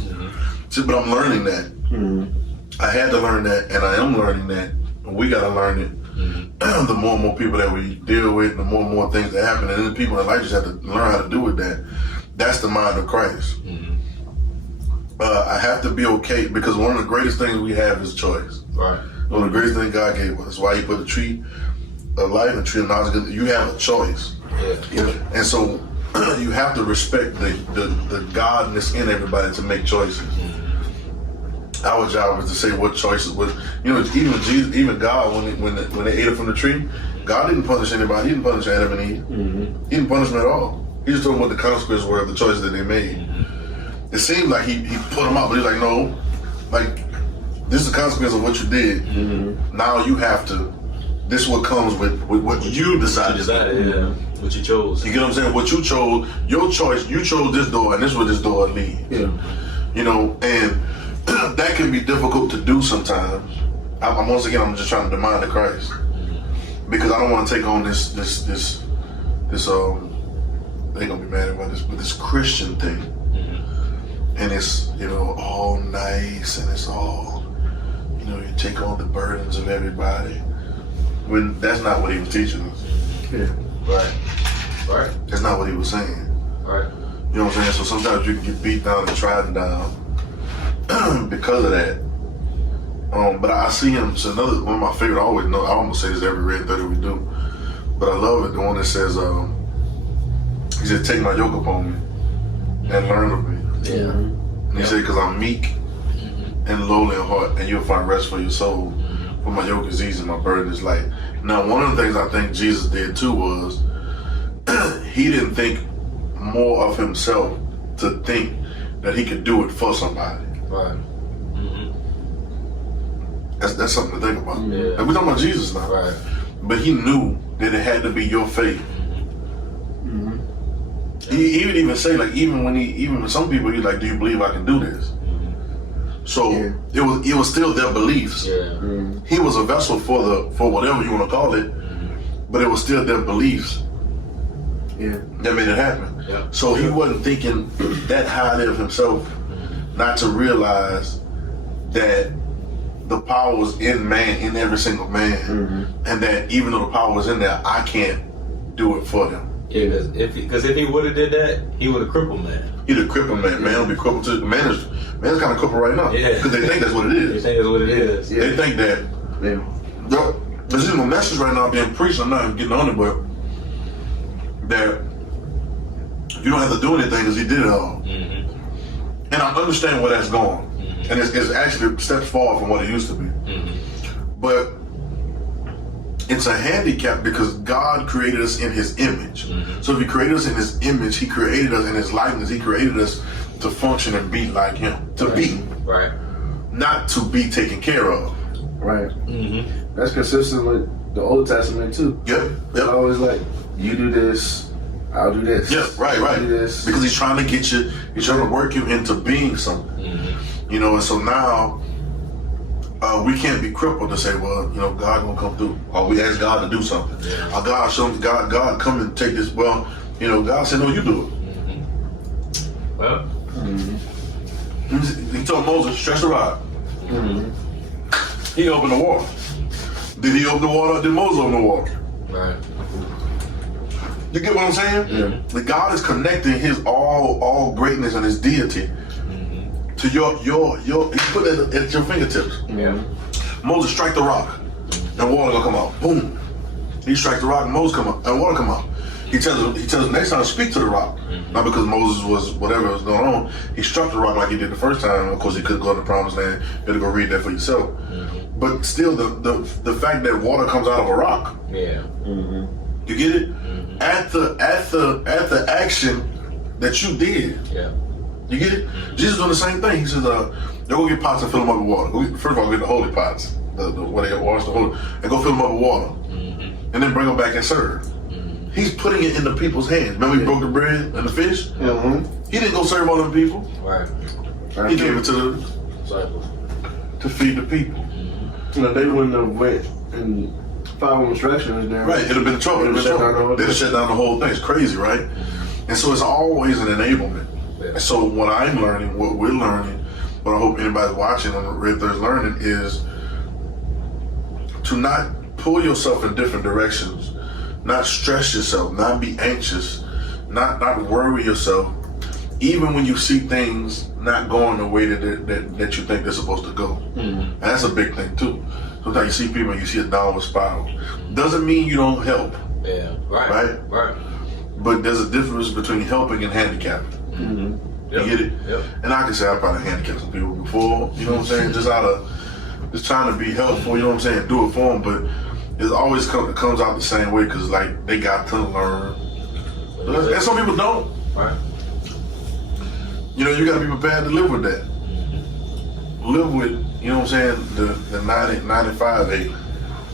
See, but I'm learning that. I had to learn that, and I am learning that. And we got to learn it. The more and more people that we deal with, the more and more things that happen, and then people in life just have to learn how to do with that. That's the mind of Christ. I have to be okay, because one of the greatest things we have is choice. Right. One of the greatest things God gave us. That's why He put a tree of life and a tree of knowledge. You have a choice. And so you have to respect the godness in everybody to make choices. Our job is to say what choices was. Even Jesus, even God, when they ate it from the tree, God didn't punish anybody. He didn't punish Adam and Eve. He didn't punish them at all. He just told them what the consequences were of the choices that they made. It seemed like he put them out, but he's like, no, like, this is the consequence of what you did. Now you have to. This is what comes with what you decided. What you chose. You get what I'm saying? What you chose, your choice. You chose this door, and this is where this door leads. And that can be difficult to do sometimes. I'm just trying to demand of Christ, because I don't want to take on this. They gonna be mad about this, but this Christian thing, and it's all nice, and it's all you take on the burdens of everybody. When that's not what He was teaching us. Right. That's not what He was saying. Right. You know what I'm saying? So sometimes you can get beat down and trodden down because of that. But I see Him. It's one of my favorite. I almost say this every RedIn30 we do, but I love it. The one that says, He said, "Take my yoke upon me and learn of me." And He said, "Because I'm meek and lowly in heart, and you'll find rest for your soul. For my yoke is easy, my burden is light." Now, one of the things I think Jesus did too was He didn't think more of Himself to think that He could do it for somebody. Right. That's something to think about. Yeah. Like, we're talking about Jesus now. Right. But He knew that it had to be your faith. He would even say, like, even when some people, He's like, "Do you believe I can do this?" So it was still their beliefs. He was a vessel for whatever you want to call it, but it was still their beliefs that made it happen. So He wasn't thinking that highly of Himself, not to realize that the power was in man, in every single man, and that even though the power was in there, I can't do it for them. Yeah, because if He would have did that, He would have crippled man. He'd have crippled man. Man will be crippled too. Man's kind of crippled right now. Because they think that's what it is. They think that's what it is. They think that. There's even a message right now being preached. I'm not even getting on it, but that you don't have to do anything because He did it all. And I understand where that's going. And it's actually steps forward from what it used to be. But it's a handicap because God created us in His image. So if He created us in His image, He created us in His likeness. He created us to function and be like Him, to be, Right. not to be taken care of. Right. That's consistent with the Old Testament too. Yep. It's always like, you do this, I'll do this. Yeah, right. You do this. Because He's trying to get you, He's trying to work you into being something. You know, and so now we can't be crippled to say, well, you know, God gonna come through, or we ask God to do something. Or God show him, God come and take this. Well, you know, God said, no, you do it. Well. He told Moses, stretch the rod. He opened the water. Did he open the water? Did Moses open the water? Right. You get what I'm saying? The God is connecting His all greatness and His deity to your. He put it at your fingertips. Moses strike the rock, and water gonna come out. Boom. He strike the rock, and Moses come out, and water come out. He tells him next time speak to the rock. Not because Moses was whatever was going on. He struck the rock like he did the first time. Of course, he couldn't go to the promised land. You had to go read that for yourself. But still, the fact that water comes out of a rock. Yeah. You get it? At the action that you did. Yeah. You get it? Jesus doing the same thing. He says, go get pots and fill them up with water. First of all, get the holy pots, where they wash the holy, and go fill them up with water, and then bring them back and serve. He's putting it in the people's hands. Remember, he broke the bread and the fish. He didn't go serve all them people. Right. He gave it to the Disciples. to feed the people. You know, they wouldn't have went and followed instructions there. Right, it'd have been trouble. They'd have shut down the whole thing. It's crazy, right? And so it's always an enablement. And so what I'm learning, what we're learning, what I hope anybody's watching on the RedIn30 learning is to not pull yourself in different directions, not stress yourself, not be anxious, not worry yourself, even when you see things not going the way that you think they're supposed to go. And that's a big thing too. Sometimes you see people and you see a downward spiral. Doesn't mean you don't help. Yeah. Right. But there's a difference between helping and handicapping. You get it? Yep. And I can say I probably handicapped some people before, you know what I'm saying? Just trying to be helpful, you know what I'm saying? Do it for them, but it always comes out the same way because like they got to learn. And some people don't. Right. You know, you got to be prepared to live with that. Live with, you know what I'm saying, the 90, 95, 8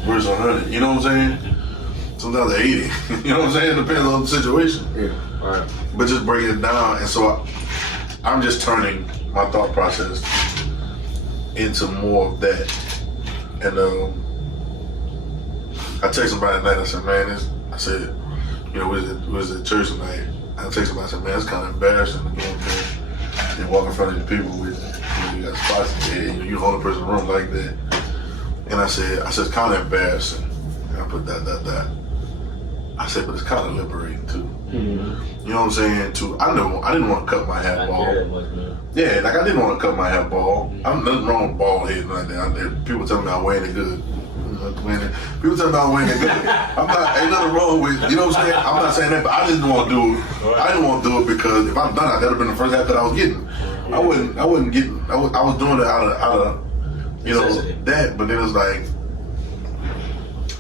versus 100, you know what I'm saying? Sometimes 80, you know what I'm saying? Depends on the situation. Yeah. Right. But just breaking it down, and so I'm just turning my thought process into more of that. And I text somebody tonight, I said, man, I said, you know, we was at church tonight. I text somebody, I said, man, it's kind of embarrassing to go in there and walk in front of the people with, you got spots in there, you're the only person in the room like that. And I said, it's kind of embarrassing. And I put that. I said, but it's kind of liberating too. You know what I'm saying? I didn't want to cut my hair bald. Yeah, like I didn't want to cut my hair bald. I'm nothing wrong with bald head like that. People tell me I'm wearing it good. People tell me I'm wearing it good. Ain't nothing wrong with, you know what I'm saying? I'm not saying that, but I didn't want to do it. I didn't want to do it because if I'd done it, that'd have been the first haircut I was getting. I wasn't getting. I was doing it out of you know, that. But then it's like,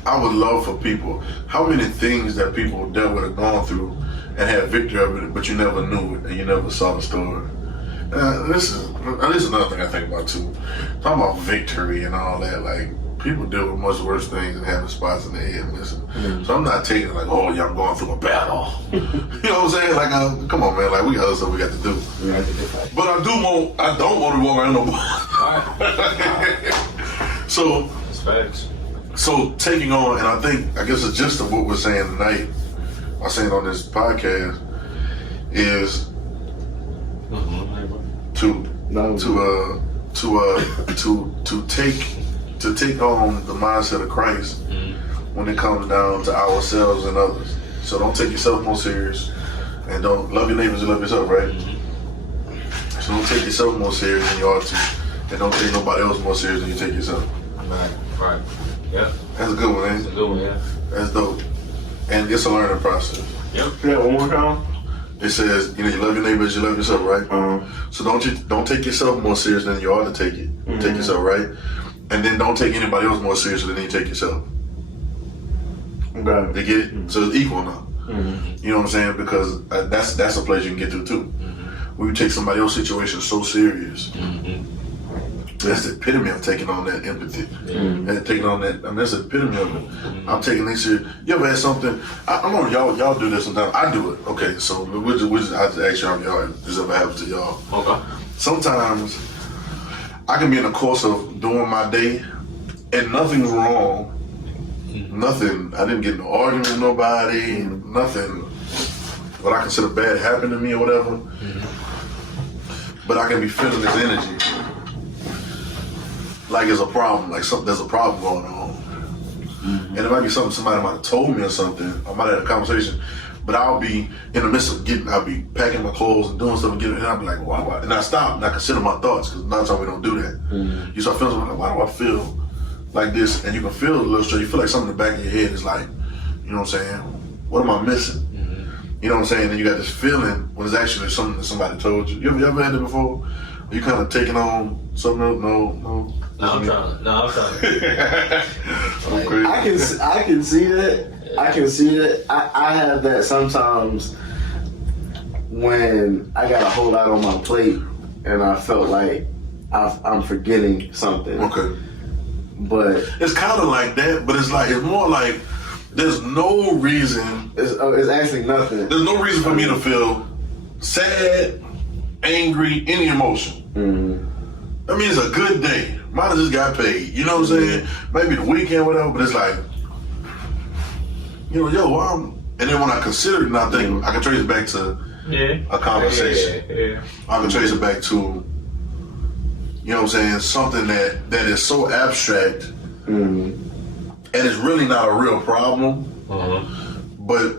I would love for people, how many things that people dealt with or gone through and had victory of it, but you never knew it and you never saw the story. This is another thing I think about too. Talking about victory and all that, like people deal with much worse things than having spots in their head missing. So I'm not taking it like, oh yeah, I'm going through a battle. You know what I'm saying? Like, come on, man. Like we got other stuff we got to do. But I don't want to walk around no more. So. That's facts. So taking on, and I guess the gist of what we're saying tonight, I'm saying on this podcast, is to take on the mindset of Christ when it comes down to ourselves and others. So don't take yourself more serious, and don't love your neighbors and love yourself, right? So don't take yourself more serious than you ought to, and don't take nobody else more serious than you take yourself. Right. Yeah. That's a good one, ain't it? That's a good one, yeah. That's dope. And it's a learning process. Yep. Yeah, one more time. It says, you know, you love your neighbors, you love yourself, right? So don't take yourself more serious than you ought to take it. Take yourself, right? And then don't take anybody else more seriously than you take yourself. Right. They get it? So it's equal now. You know what I'm saying? Because that's a place you can get to too. When you take somebody else's situation so serious, that's the epitome of taking on that empathy. And taking on that, I mean, that's the epitome of it. I'm taking things serious. You ever had something, I know y'all do this sometimes. I do it. Okay, so I just ask y'all if y'all, this ever happens to y'all. Okay. Sometimes I can be in the course of doing my day and nothing's wrong. Nothing, I didn't get in an argument with nobody, nothing what I consider bad happened to me or whatever. But I can be feeling this energy. Like it's a problem, like there's a problem going on. And it might be something somebody might have told me or something, I might have had a conversation, but I'll be in the midst of I'll be packing my clothes and doing stuff and I'll be like, why? And I stop and I consider my thoughts, because a lot of times we don't do that. You start feeling something like, why do I feel like this? And you can feel a little straight, you feel like something in the back of your head is like, you know what I'm saying? What am I missing? You know what I'm saying? And you got this feeling when it's actually something that somebody told you. You ever had that before? You kind of taking on something else? No. I'm trying. I'm crazy. I can see that. I can see that. I have that sometimes when I got a whole lot on my plate and I felt like I'm forgetting something. Okay. But it's kind of like that, but it's more like there's no reason. it's actually nothing. There's no reason for me to feel sad, angry, any emotion. I mean, it's a good day. Might have just got paid. You know what I'm saying? Maybe the weekend, whatever. But it's like, and then when I consider it, and I think I can trace it back to a conversation. I can trace it back to, you know what I'm saying, something that is so abstract, and it's really not a real problem. But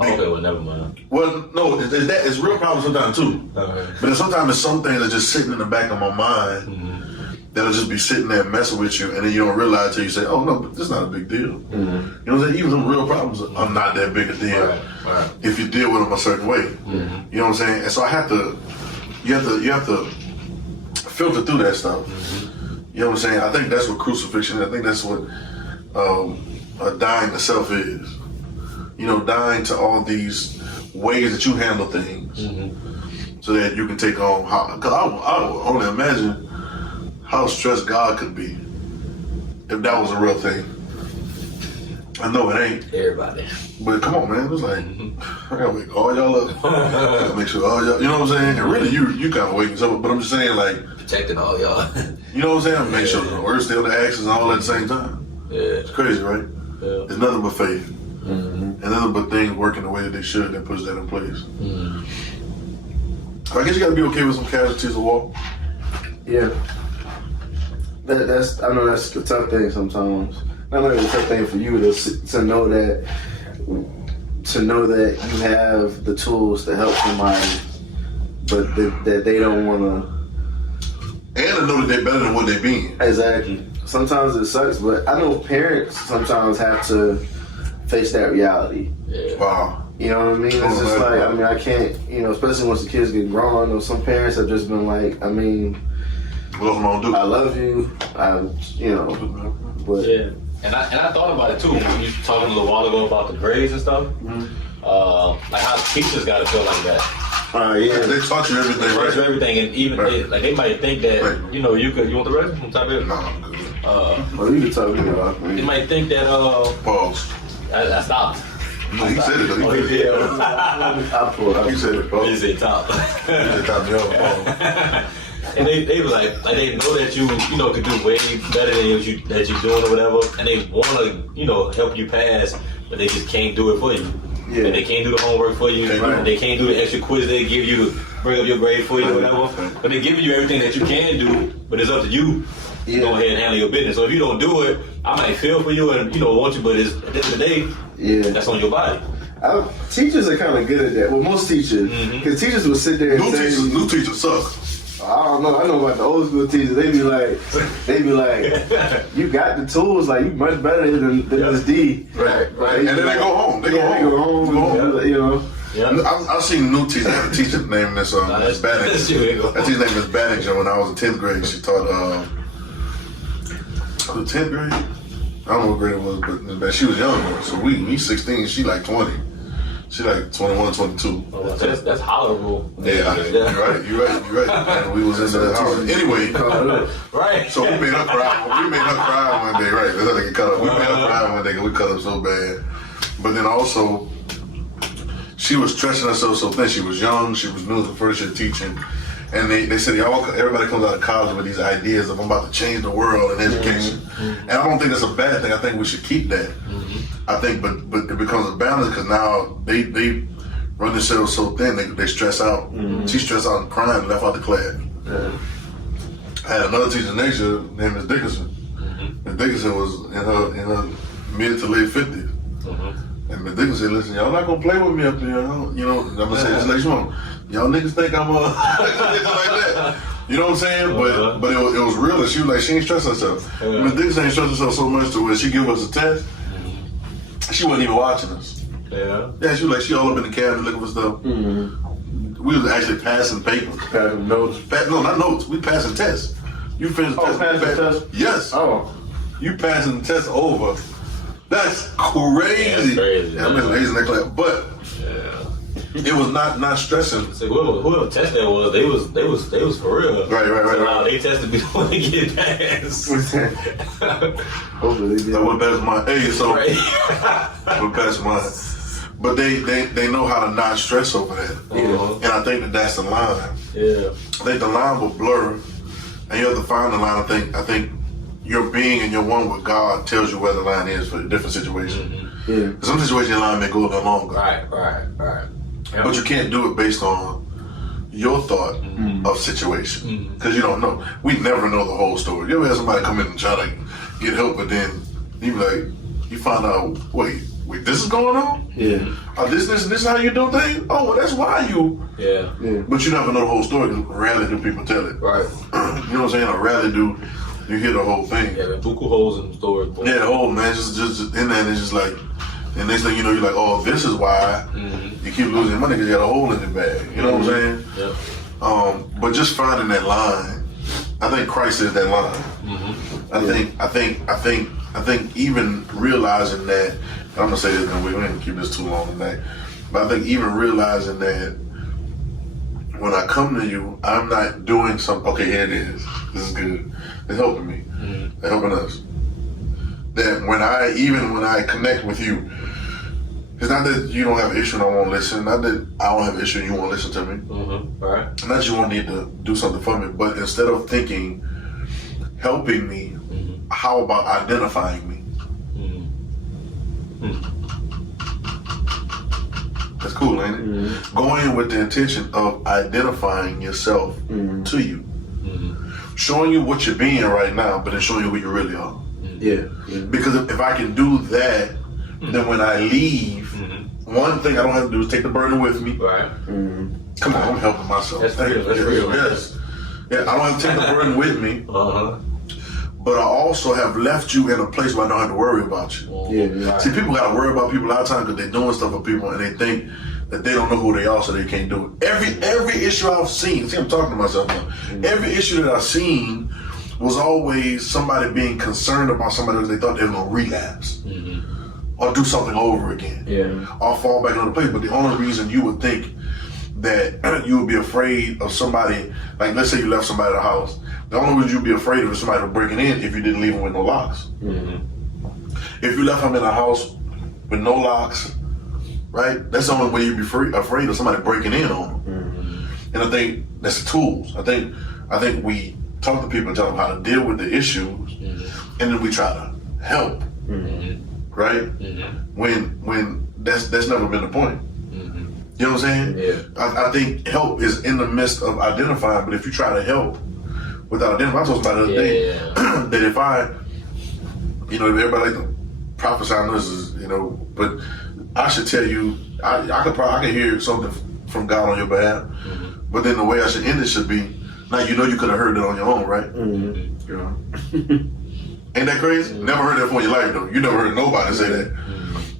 okay, well, never mind. well, no, it's real problems sometimes too. Okay. But then sometimes it's some things that just sitting in the back of my mind that'll just be sitting there messing with you, and then you don't realize till you say, "Oh no, but this is not a big deal." You know what I'm saying? Even some real problems are not that big a deal Right. if you deal with them a certain way. You know what I'm saying? And so you have to filter through that stuff. You know what I'm saying? I think that's what crucifixion is. I think that's what dying to self is. You know, dying to all these ways that you handle things, so that you can take on because I would only imagine how stressed God could be if that was a real thing. I know it ain't. Everybody. But come on, man. It's like, I gotta wake all y'all up. I gotta make sure all y'all, you know what I'm saying? And really, you kind of waking us up. But I'm just saying, like, Protecting all y'all. you know what I'm saying? Make sure the word still the actions and all at the same time. It's crazy, right? It's nothing but faith. And nothing but things working the way that they should that puts that in place. I guess you gotta be okay with some casualties of war. Yeah. I know that's a tough thing sometimes. Not only a tough thing for you to know that you have the tools to help somebody, but that they don't want to. And to know that they're better than what they're being. Exactly. Sometimes it sucks, but I know parents sometimes have to face that reality. Wow. You know what I mean? It's just like, I mean, I can't, especially once the kids get grown, or some parents have just been like, I mean, what am I gonna do? I love you, but Yeah. And I thought about it too when you were talking a little while ago about the grades and stuff. Like how teachers gotta feel like that. Yeah, they taught you everything, Right. right? Everything, and even they might think that you want the rest from type of. No, I'm good. well, you can talk to me about They it. might think that Pause. I stopped. No, he said it. Oh, he did. I pulled up. He said it. He Pause. said top. He said top me off. And they were like they know that you could do way better than that you're doing or whatever, and they want to help you pass, but they just can't do it for you. Yeah. And they can't do the homework for you. Right. They can't do the extra quiz they give you to bring up your grade for you or whatever. But they're giving you everything that you can do, but it's up to you to go ahead and handle your business. So if you don't do it, I might feel for you and want you, but at the end of the day, that's on your body. Teachers are kind of good at that. Well, most teachers, because teachers will sit there and New teachers suck. I don't know. I know about the old school teachers. They be like, you got the tools. Like, you much better than this D. Right. And then they go home. They go home. Yeah. I've seen new teachers. I have a teacher named Miss Banninger. That teacher named Miss Banninger when I was in 10th grade. She taught 10th grade. I don't know what grade it was, but she was younger. So we 16, she like 20. She like 21, 22. Oh, that's horrible. Yeah, you're right. And we was in the house. Anyway, Right. so we made her cry one day, right? That's how they get cut up. We made her cry one day because we cut up so bad. But then also, she was stretching herself so thin. She was young. She was new to first year teaching. And they said, everybody comes out of college with these ideas of I'm about to change the world in education. And I don't think that's a bad thing. I think we should keep that. I think, but it becomes a balance because now they run themselves so thin, they stress out. She stressed out and crying and left out the class. I had another teacher next year named Ms. Dickinson. Ms. Dickinson was in her mid to late 50s. And Ms. Dickinson said, listen, y'all not going to play with me up here. I'm going to say this next one. Y'all niggas think I'm like that. You know what I'm saying? But it was real. And she was like, she ain't stressing herself. Ms. Dickinson ain't stressing herself so much to where she give us a test. She wasn't even watching us. Yeah. Yeah, she was like, she all up in the cabinet looking for stuff. We was actually passing papers. Passing notes. No, not notes. We passing tests. You finished the test. Passing test? Yes. Oh. You passing the test over. That's crazy. Yeah, that's crazy. Yeah, I'm in that class. But it was not stressing. So whoever test that was, they was for real. Right. So they tested before they get passed. Hopefully they did. I went past mine. Hey, so Right. I went past mine. But they know how to not stress over that. And I think that's the line. Yeah. I think the line will blur, and you have to find the line. I think your being and your one with God tells you where the line is for different situations. Yeah. Some situations your line may go a little longer. Right. Yep. But you can't do it based on your thought of situation because you don't know. We never know the whole story. You ever have somebody come in and try to get help, but then you be like, you find out, wait, this is going on? Yeah. This is how you do things? Oh, well, that's why you. Yeah. But you never know the whole story. Rarely do people tell it. Right. You know what I'm saying? Or rarely do you hear the whole thing. Yeah, the buku holes in the story. Boy. Yeah, the whole man, just in there, and it's just like, and next thing you know, you're like, oh, this is why you keep losing money because you got a hole in your bag. You know what I'm saying? Yep. But just finding that line, I think Christ is that line. I think even realizing that, and I'm gonna say this, and we're gonna keep this too long tonight. But I think even realizing that when I come to you, I'm not doing something. Okay, here it is. This is good. It's helping me. It's helping us. That when I connect with you, it's not that you don't have an issue and I won't listen. Not that I don't have an issue and you won't listen to me. Right. Not that you won't need to do something for me, but instead of thinking, helping me, how about identifying me? That's cool, ain't it? Going in with the intention of identifying yourself to you. Showing you what you're being right now, but then showing you who you really are. Yeah. Because if I can do that, then when I leave, one thing I don't have to do is take the burden with me. Right. Come on, I'm helping myself. That's real. That's real. Yes. Yeah, I don't have to take the burden with me, Uh-huh. but I also have left you in a place where I don't have to worry about you. Yeah. See, people got to worry about people a lot of times because they're doing stuff for people and they think that they don't know who they are, so they can't do it. Every issue I've seen, see, I'm talking to myself now. Every issue that I've seen was always somebody being concerned about somebody that they thought they were going to relapse or do something over again or fall back into place. But the only reason you would think that you would be afraid of somebody, like let's say you left somebody at the house, the only reason you'd be afraid of somebody breaking in if you didn't leave them with no locks. If you left them in a house with no locks, right, that's the only way you'd be afraid of somebody breaking in on them. And I think that's the tools. I think we talk to people and tell them how to deal with the issues, and then we try to help, right? When that's never been the point. You know what I'm saying? Yeah. I think help is in the midst of identifying, but if you try to help without identifying, I told somebody the other day that if I, if everybody like to prophesy on this is, but I should tell you, I can hear something from God on your behalf, but then the way I should end it should be, now you could have heard it on your own, right? Ain't that crazy? Never heard that before in your life, though. You never heard nobody say that.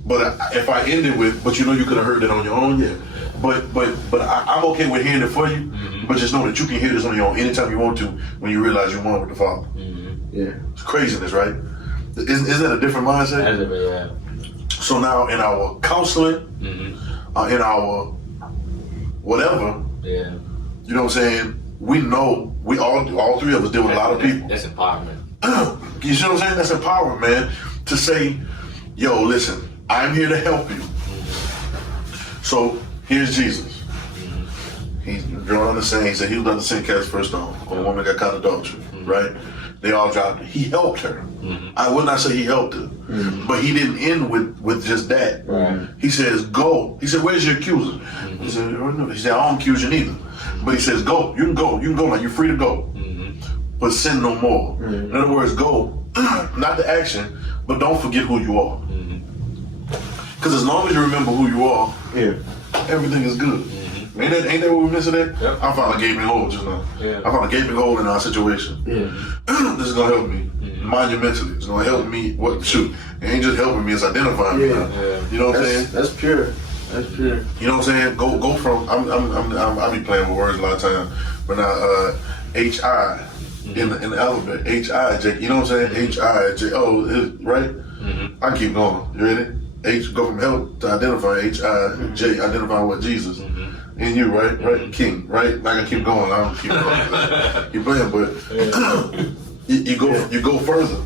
But if I end it with, but you could have heard that on your own, yeah. But I'm okay with hearing it for you, but just know that you can hear this on your own anytime you want to when you realize you're one with the Father. Yeah. It's craziness, right? Is that a different mindset? That's it, yeah. So now in our counseling, in our whatever, Yeah. you know what I'm saying? We know we all three of us deal with a lot of people. That's empowerment. You see what I'm saying? That's empowerment, man. To say, yo, listen, I'm here to help you. So here's Jesus. He's drawn the sin. He said he was about to sin cast first stone. A woman got caught in adultery, right? They all dropped it. He helped her. I would not say he helped her, but he didn't end with just that. Right. He says, go. He said, where's your accuser? He said, oh, no. He said, I don't accuse you neither. But he says, go. You can go. You can go now. You're free to go. But sin no more. In other words, go. Not the action, but don't forget who you are. Because as long as you remember who you are, everything is good. Ain't that what we missing there? Yep. I found a gaping hole just now. Yeah. I found a gaping hole in our situation. This is gonna help me monumentally. It's gonna help me. Shoot, it ain't just helping me. It's identifying me. Yeah. You know what I'm saying? That's pure. That's pure. You know what I'm saying? Go from. I be playing with words a lot of times. But now H-I in the alphabet. H-I-J. You know what I'm saying? H-I-J. Oh, right. I can keep going. You ready? H go from help to identify. H-I-J identify what Jesus. And you, right? Right? King, right? Like I keep going. I don't keep going. Keep playing, but you go further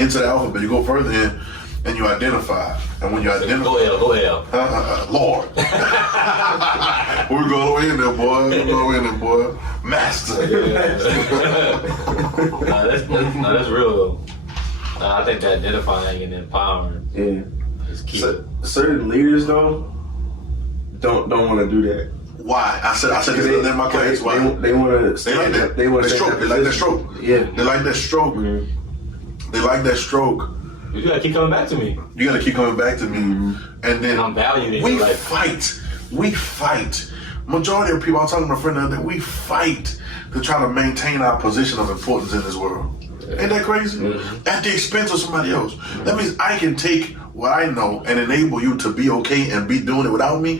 into the alphabet. You go further in, and you identify. And when you identify, Go L. Lord, we're going all the way in there, boy. We're going all the way in there, boy. Master. That's real. I think that identifying and empowering is key. Certain leaders though don't want to do that. Why? I said this in my class. Why? They want to. They like that. They like that stroke. Yeah. They like that stroke. They like that stroke. You gotta keep coming back to me. You gotta keep coming back to me. And then I'm valued in we your life. fight. We fight. Majority of people, I was talking to my friend the other day, we fight to try to maintain our position of importance in this world. Ain't that crazy? At the expense of somebody else. That means I can take what I know and enable you to be okay and be doing it without me,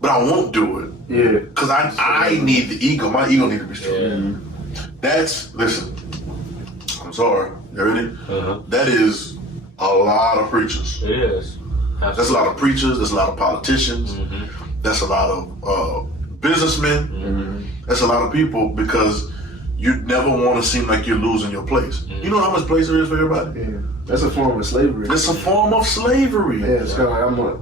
but I won't do it. Yeah. Because I need the ego. My ego need to be strong. Listen, I'm sorry. You ready? That is a lot of preachers. It is. That's a lot of preachers. That's a lot of politicians. That's a lot of businessmen. That's a lot of people because you never want to seem like you're losing your place. You know how much place there is for everybody? Yeah. That's a form of slavery. It's a form of slavery. Yeah, it's kind of like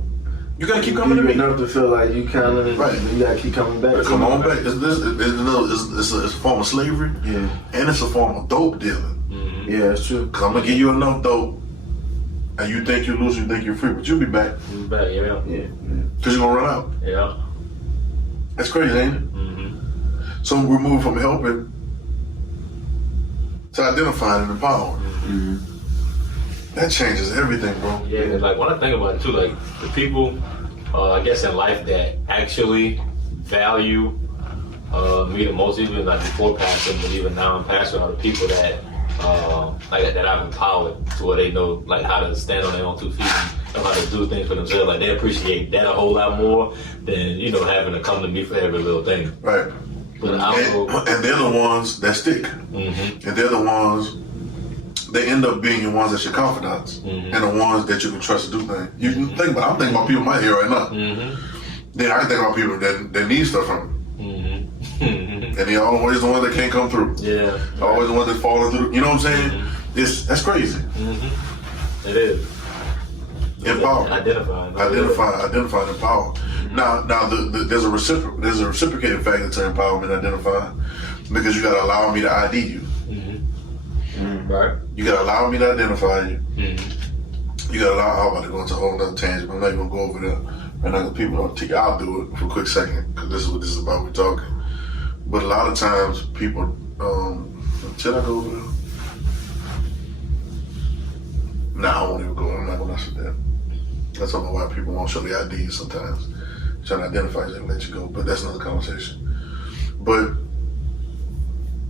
You gotta keep coming to me. enough to feel like you kind of Right. You gotta keep coming back. Come on back. It's a form of slavery. Yeah. And it's a form of dope dealing. Yeah, it's true. Cause I'm gonna give you enough dope, and you think you're losing, you think you're free, but you'll be back. Back, yeah. Yeah. Cause you're gonna run out. Yeah. That's crazy, ain't it? So we're moving from helping to identifying and empowering. That changes everything, bro. Yeah, and like when I think about it too, like the people, I guess in life that actually value me the most, even like before pastoring, but even now I'm pastoring, are the people that like that I've empowered to where they know like how to stand on their own 2 feet and know how to do things for themselves. Like they appreciate that a whole lot more than having to come to me for every little thing. Right. But And they're the ones that stick. And they're the ones, they end up being the ones that's your confidants and the ones that you can trust to do things. You can think about, I'm thinking about people in my ear right now. Then I can think about people that need stuff from me. And they're always the ones that can't come through. yeah, Always the ones that fall through. You know what I'm saying? That's crazy. it is. Empower. Identify and empower. Now there's a reciprocating factor to empowerment and identify, because you gotta allow me to ID you. Right. You gotta allow me to identify you. You gotta allow. I'm about to go into a whole nother tangent, but I'm not even gonna go over there. And other people don't take. I'll do it for a quick second because this is what this is about. We're talking, but a lot of times people. Should I go over there? Nah, I won't even go. I'm not gonna mess with that. That's all why people won't show the IDs sometimes. Trying to identify you and let you go, but that's another conversation. But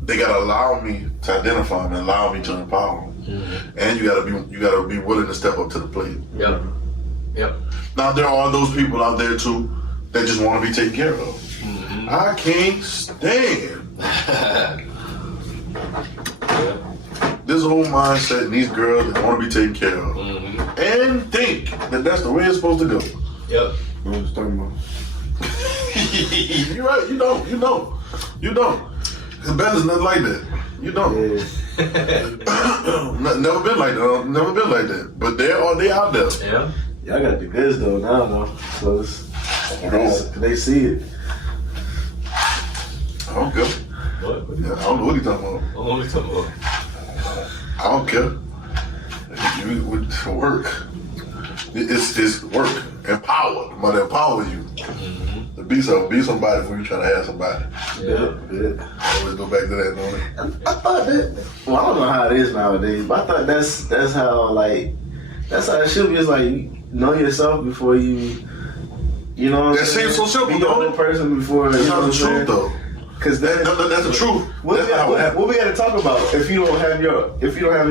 they gotta allow me to identify them and allow me to empower them. And you gotta be willing to step up to the plate. Yep. Yep. Now there are those people out there too that just want to be taken care of. I can't stand. Yeah. There's old mindset and these girls that want to be taken care of. And think that that's the way it's supposed to go. Yep. What you talking about? You're right, you don't. It's better than nothing like that. You don't. Never been like that. Never been like that. But they out there. Yeah. Y'all got the goods though now, though. So they see it. I don't care. What? Yeah, I don't know what you're talking about. What are we talking about? I don't care. With work. It's work. Empower. Somebody empower you. To be somebody before you try to have somebody. Yeah. Always go back to that, don't it? I thought that. Well, I don't know how it is nowadays, but I thought that's how that's how it should be. It's like you know yourself before you know. What That seems so simple, be your don't own it? person before. That's you know not the what I'm truth, though. Because That's the truth. What That's how it happens. we got to talk about if you don't have your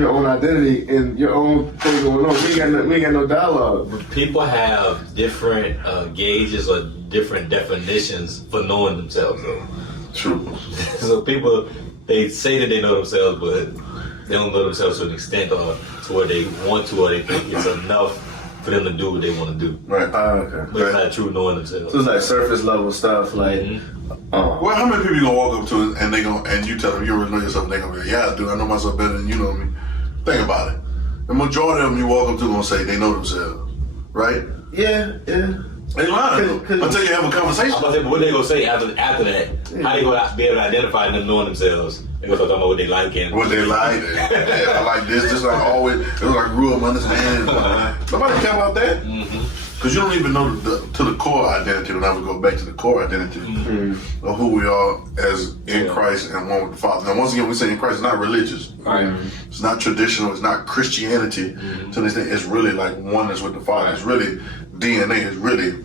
own identity and your own thing going on? We ain't got no dialogue. People have different gauges or different definitions for knowing themselves, though. True. So people, they say that they know themselves, but they don't know themselves to an extent or to where they want to or they think it's enough for them to do what they want to do. Right. Okay. But it's not true knowing themselves. So it's like surface level stuff, like. Well, how many people you gonna walk up to and you tell them you already know yourself and they gonna be like, yeah, I do. I know myself better than you know me. Think about it. The majority of them you walk up to gonna say they know themselves, right? Yeah. They lying until you have a conversation. I'm about to say, but what they gonna say after that? How they gonna be able to identify them knowing themselves? They gonna talk about what they like and What they like, I like this. Just like always, it was like grew up understanding. Nobody care about that. Because you don't even know to the core identity. We'll never go back to the core identity of who we are as in Christ and one with the Father. Now, once again, we say in Christ, it's not religious. Right. It's not traditional. It's not Christianity. To this thing, it's really like oneness with the Father. It's really DNA. It's really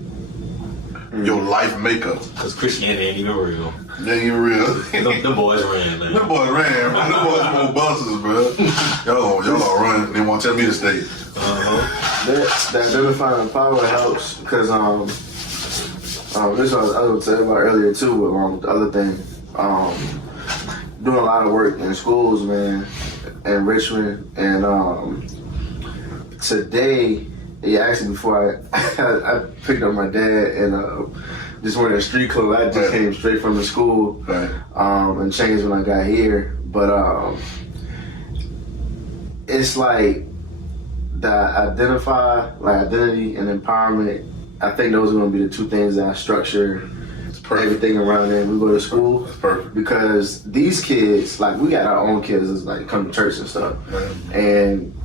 your life makeup. Because Christianity ain't even real. It ain't even real. Them boys ran, man. Them boys ran, man. Them boys more busters, bro. Y'all all run. They won't tell me to stay. That identifying power helps because this was I was talking about earlier too with the other thing. Doing a lot of work in schools, man, in Richmond, and today, actually before I picked up my dad and just wearing street clothes. I just came straight from the school and changed when I got here, but it's like. The identity and empowerment, I think those are going to be the two things that I structure everything around there. We go to school. That's perfect. Because these kids, like we got our own kids that like come to church and stuff. And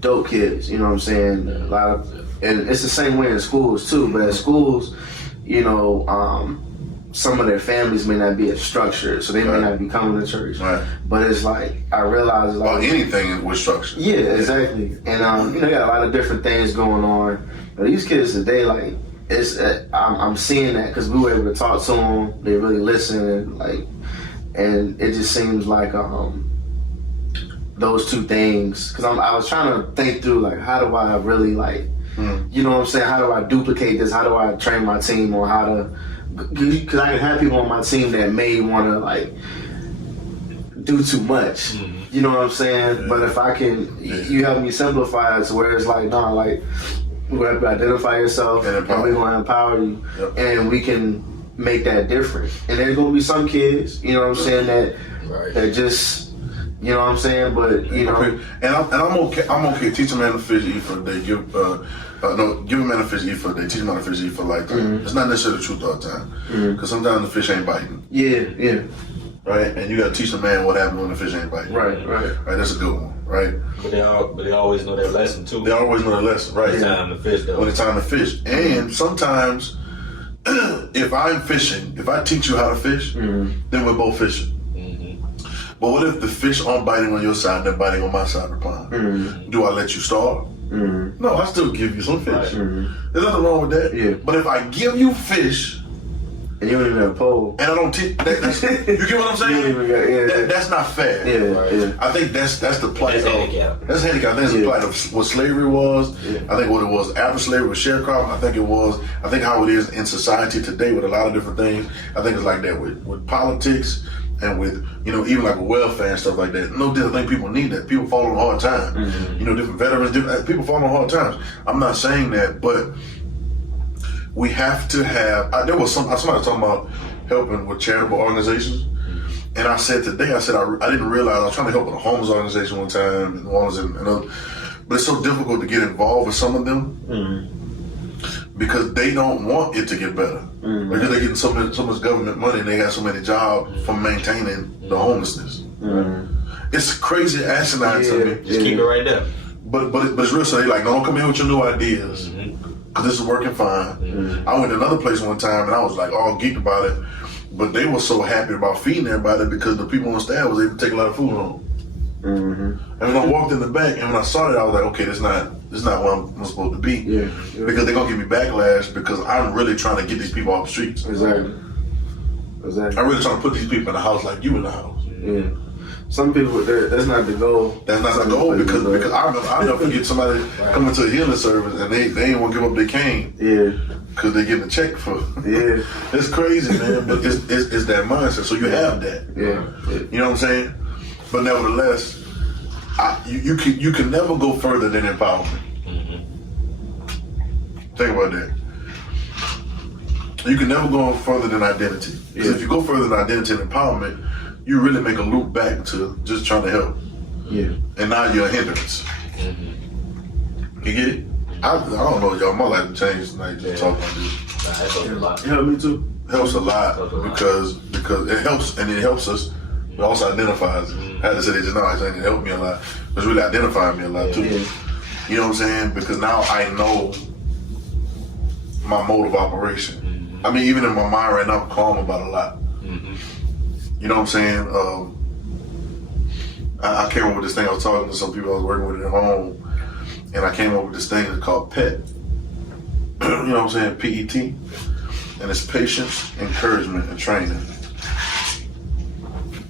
dope kids, you know what I'm saying? And it's the same way in schools too, but at schools, you know, some of their families may not be as structured, so they may not be coming to church. But it's like, I realize it's like... anything with structure. Yeah, exactly. And, you know, you got a lot of different things going on. But these kids today, like, I'm seeing that because we were able to talk to them. They really listen, and it just seems like those two things. Because I was trying to think through, like, how do I really, like, you know what I'm saying? How do I duplicate this? How do I train my team on how to... Because I can have people on my team that may want to like do too much, you know what I'm saying? But if I can, you help me simplify it to where it's like, no, like we're gonna have to identify yourself and we're gonna empower you, and we can make that different. And there's gonna be some kids, you know what I'm saying, that just, you know what I'm saying, but you know, and I'm okay. Teach a man to fish, eat for a day. Give a man a fish, eat for a day. Teach a man a fish, eat for a lifetime. It's not necessarily the truth all the time, because sometimes the fish ain't biting. Yeah. Right, and you got to teach a man what happens when the fish ain't biting. Right. That's a good one. Right. But they always know their lesson too. They always know their lesson. Right. When it's time to fish, though. When it's time to fish, and sometimes if I'm fishing, if I teach you how to fish, then we're both fishing. But what if the fish aren't biting on your side and they're biting on my side of the pond? Do I let you starve? No, I still give you some fish. There's nothing wrong with that. Yeah. But if I give you fish and you don't even have a pole, and I don't teach, that's, you get what I'm saying? That's not fair. I think that's the plight. That's handicap. That's handicap. I think it's the plight of what slavery was. I think what it was after slavery was sharecropping. I think how it is in society today with a lot of different things. I think it's like that with politics. and with, you know, even like welfare and stuff like that. No different thing, people need that. People fall on hard times. You know, different veterans, people fall on hard times. I'm not saying that, but we have to have, there was somebody talking about helping with charitable organizations. And I said today, I didn't realize, I was trying to help with a homeless organization one time, and others, and other, but it's so difficult to get involved with some of them because they don't want it to get better. Because they're getting so much government money and they have so many jobs from maintaining the homelessness. It's crazy asinine to me. Just keep it right there. But it's real. So they like, no, don't come here with your new ideas because this is working fine. I went to another place one time and I was like all geeked about it. But they were so happy about feeding everybody because the people on the staff was able to take a lot of food home. And when I walked in the back and when I saw that, I was like, okay, this not where I'm supposed to be. Because they're gonna give me backlash because I'm really trying to get these people off the streets. Exactly. I'm really trying to put these people in the house like you in the house. Some people, that's not the goal. That's not the goal because I'll never forget somebody coming to a healing service and they ain't want to give up their cane. Because they getting a check for it. It's crazy, man, but it's that mindset. So you have that. You know what I'm saying? But nevertheless, you can never go further than empowerment. Think about that. You can never go further than identity. Because if you go further than identity and empowerment, you really make a loop back to just trying to help. And now you're a hindrance. You get it? I don't know, y'all. My life changed tonight just talking about this. Nah, it helps a lot. Yeah, me too. Helps a lot because it helps and it helps us. It also identifies us. I had to say that just now. I saying it helped me a lot. It's really identifying me a lot too. You know what I'm saying? Because now I know my mode of operation. I mean, even in my mind right now, I'm calm about a lot. You know what I'm saying? I came up with this thing. I was talking to some people I was working with at home. And I came up with this thing that's called PET. You know what I'm saying? PET. And it's patience, encouragement, and training.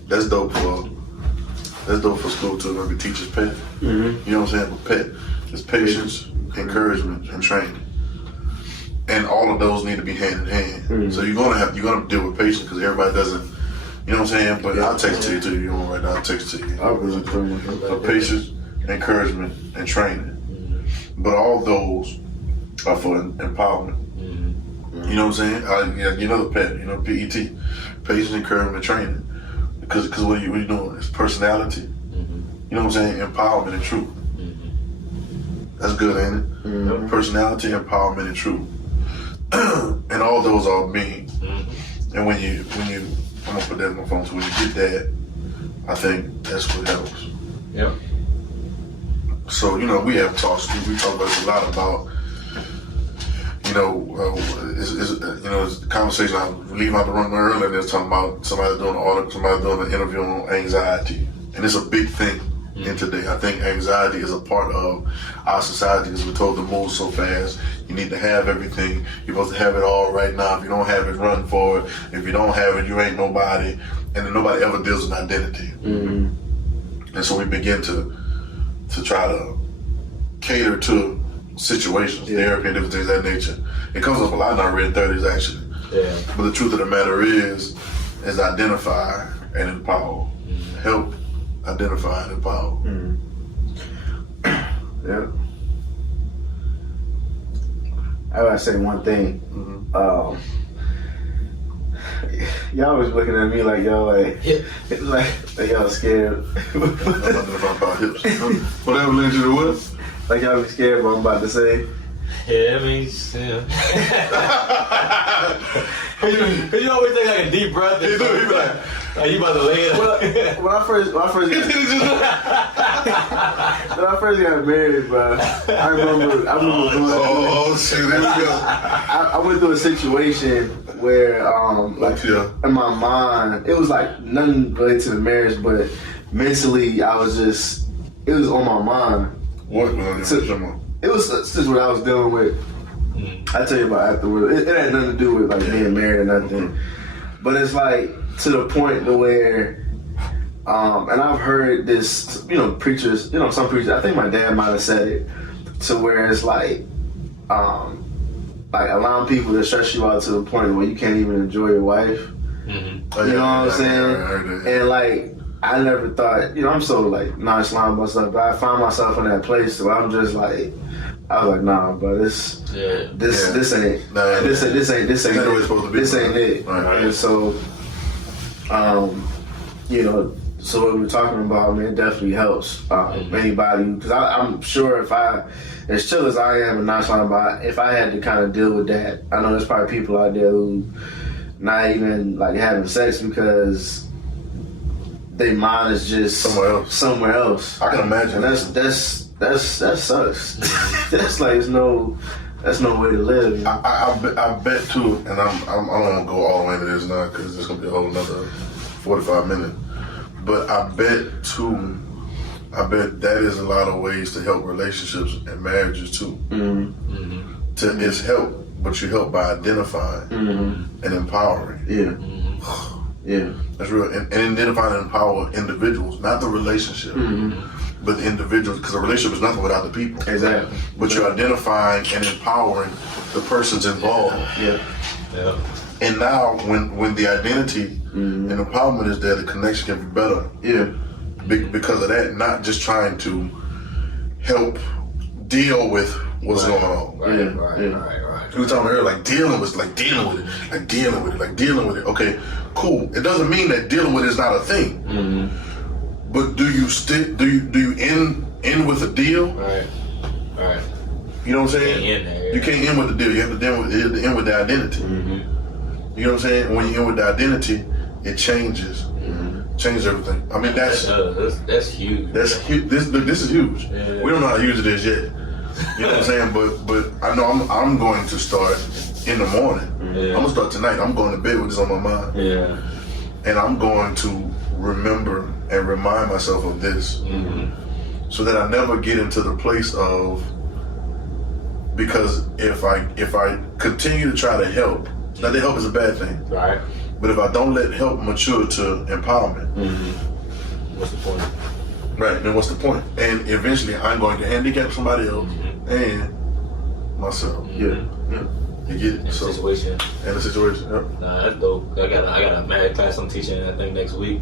That's dope for school too. Maybe teachers PET. You know what I'm saying? But PET is patience, encouragement, and training. And all of those need to be hand in hand. So you're gonna deal with patience because everybody doesn't. You know what I'm saying? But I'll text to you too. You know right now? I'll text to you. So patience, encouragement, and training. But all those are for empowerment. You know what I'm saying? You know the PET, PET, patience, encouragement, training. Because what are you doing? It's personality. You know what I'm saying? Empowerment and truth. That's good, ain't it? Personality, empowerment, and truth. And all those are being. And when you, I'm gonna put that in my phone. So when you get that, I think that's what helps. Yep. So, we have talks, we talk about a lot about, it's the conversation I was leaving out the room earlier, they was talking about somebody doing an interview on anxiety. And it's a big thing in today. I think anxiety is a part of our society because we're told to move so fast. You need to have everything. You're supposed to have it all right now. If you don't have it, run for it. If you don't have it, you ain't nobody. And then nobody ever deals with identity. And so we begin to try to cater to situations, therapy, and different things of that nature. It comes up a lot in our RedIn30s, actually. But the truth of the matter is identify and empower. Help identify and empower. I gotta say one thing. Y'all was looking at me like y'all like y'all scared. Whatever leads you to what? Like y'all be scared what I'm about to say. Yeah, I mean, you always take like a deep breath. And you like, are you about to lay it? When I first got married, bro, I remember doing I went through a situation where, in my mind, it was like nothing related to the marriage, but mentally, it was on my mind. What was on your mind? It was just what I was dealing with. I'll tell you about afterwards. It had nothing to do with like being married or nothing. But it's like to the point to where, and I've heard this, preachers, some preachers, I think my dad might have said it, to where it's like allowing people to stress you out to the point where you can't even enjoy your wife. Mm-hmm. Oh, You know what I'm saying? I heard that. And like, I never thought, I'm so like nonchalant about stuff, but I find myself in that place where I'm just like, I was like, nah, bro, this ain't this ain't This ain't where it's supposed to be. This ain't it. Right. And so, so what we're talking about, man, it definitely helps anybody, because I'm sure if as chill as I am and nonchalant about it, if I had to kind of deal with that, I know there's probably people out there who not even like having sex because their mind is just somewhere else. I can imagine. And that sucks. That's like that's no way to live. I bet too, and I don't want to go all the way into this now because it's gonna be a whole another 45 minutes. But I bet that is a lot of ways to help relationships and marriages too. Mm-hmm. It's help, but you help by identifying and empowering. Yeah. That's real. And identifying and empower individuals, not the relationship, but the individuals, because a relationship is nothing without the people. Exactly. But you're identifying and empowering the persons involved. Yeah. And now, when the identity and empowerment is there, the connection can be better. Yeah. Because of that, not just trying to help deal with what's going on. Right. We were talking earlier, like dealing with it. Okay, cool. It doesn't mean that dealing with it is not a thing. Mm-hmm. But do you end with a deal? Right. You know what I'm saying? You can't end with the deal. You have to end with the identity. Mm-hmm. You know what I'm saying? When you end with the identity, it changes. Changes everything. I mean, that's huge. That's huge. This is huge. Yeah. We don't know how huge it is yet. You know what I'm saying? But I know I'm going to start in the morning. Yeah. I'm gonna start tonight. I'm going to bed with this on my mind. Yeah. And I'm going to remember and remind myself of this, so that I never get into the place of, because if I continue to try to help, now the help is a bad thing. Right. But if I don't let help mature to empowerment, what's the point? Right, then what's the point? And eventually I'm going to handicap somebody else and myself. Yeah. You get it? In the situation. In the situation, yep. Nah, that's dope. I got a married class I'm teaching, I think, next week.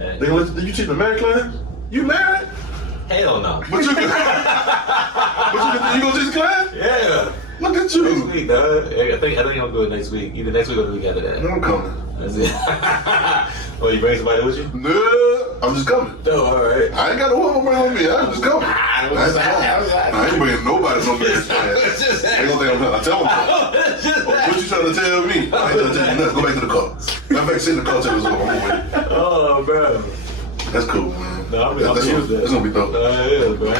And Did you teach the married class? You married? hell no. But you gonna teach the class? Yeah. Look at Next you. week, dog. I think I'm gonna do it next week. Either next week or the week after that. I'm coming. That's it. Well, you bring somebody with you? No, I'm just coming. No, all right. I ain't got no one bring with me. I'm just coming. I ain't bringing nobody from this class. They gonna think I'm trying to tell them. What you trying to tell me? I ain't trying to tell you nothing. Go back to the car. Matter of fact, sit in the car till it's over. I'm gonna wait. Oh, bro. That's cool, man. No, I'm that's gonna be dope. Yeah, bro.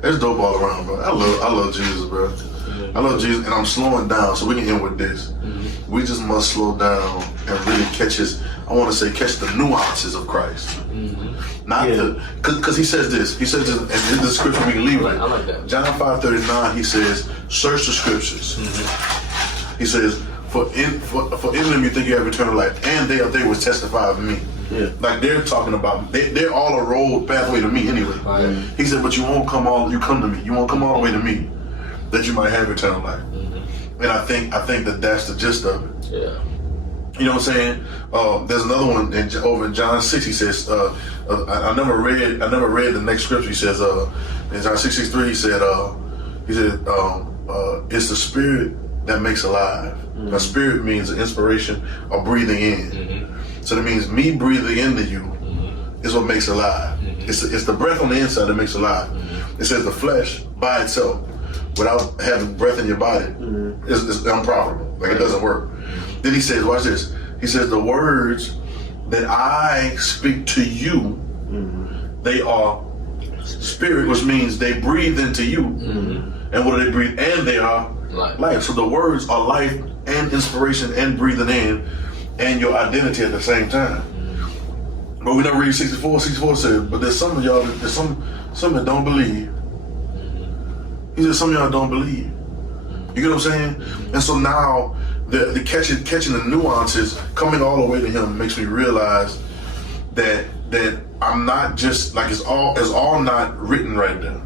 It's dope all around, bro. I love Jesus, bro. I love Jesus, and I'm slowing down, so we can end with this. We just must slow down and really catch the nuances of Christ. Not because he says this. He says this, and in the scripture we can leave it. I like that. John 5:39. He says, "Search the scriptures." He says, "For in them you think you have eternal life, and they which testify of me." Yeah. Like they're talking about, they're all a road pathway to me anyway. Right. He said, "But you come to me. You won't come all the way to me, that you might have eternal life." And I think that that's the gist of it. Yeah. You know what I'm saying? There's another one over in John 6. He says, I never read the next scripture. He says, in John 6:63, he said, it's the spirit that makes alive. Now, spirit means inspiration or breathing in. So that means me breathing into you is what makes alive. It's the breath on the inside that makes alive. It says the flesh by itself, without having breath in your body, is unprofitable. Like it doesn't work. Then he says, watch this. He says, the words that I speak to you, they are spirit, which means they breathe into you. And what do they breathe? And they are life. So the words are life and inspiration and breathing in and your identity at the same time. But we never read 64. 64 said, but there's some of y'all, there's some that don't believe. He said, some of y'all don't believe. You get what I'm saying? And so now the catching the nuances, coming all the way to him, makes me realize that I'm not just like it's all not written right there.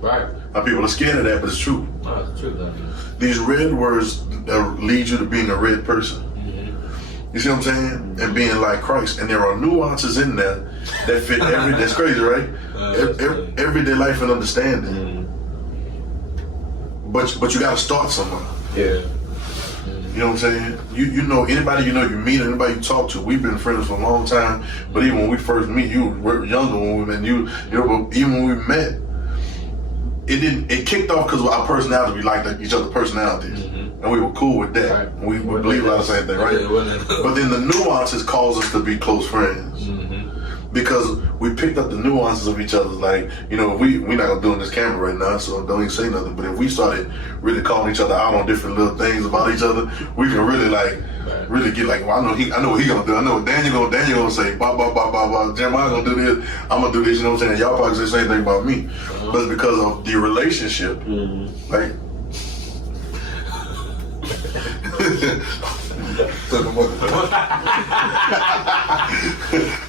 Right. Now people are scared of that, but it's true. No, it's true, though. These red words lead you to being a red person. You You see what I'm saying? And being like Christ. And there are nuances in there that fit that's crazy, right? Everyday life and understanding. But you got to start somewhere. Yeah. You know what I'm saying? You know, anybody you meet, anybody you talk to, we've been friends for a long time. But even when we first meet, you were younger when we met. You know, but even when we met, it kicked off because of our personality. We liked each other's personalities. And we were cool with that. Right. We believe a lot of the same thing, right? But then the nuances caused us to be close friends. Because we picked up the nuances of each other. Like, you know, we're not gonna do it on this camera right now, so don't even say nothing. But if we started really calling each other out on different little things about each other, we can really really get like, well, I know what he gonna do. I know what Daniel gonna say. Blah blah blah blah blah. Jeremiah gonna do this. I'm gonna do this. You know what I'm saying? Y'all probably say the same thing about me, but it's because of the relationship. Like.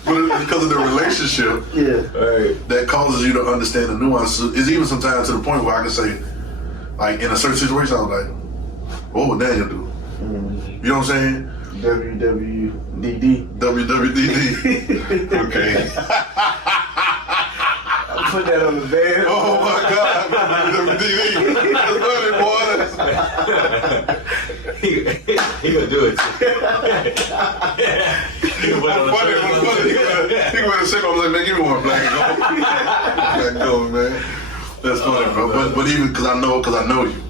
But it's because of the relationship that causes you to understand the nuances. It's even sometimes to the point where I can say, like in a certain situation, I was like, what would Daniel do? You know what I'm saying? WWDD. Okay. Put that on the bed. Oh my God, WWDD. That's funny, boy. He gonna do it. He gonna put it on the Funny. He went to say, I was like, man, give me one black and gold. Black and gold, man. That's funny, bro. But even because I know you.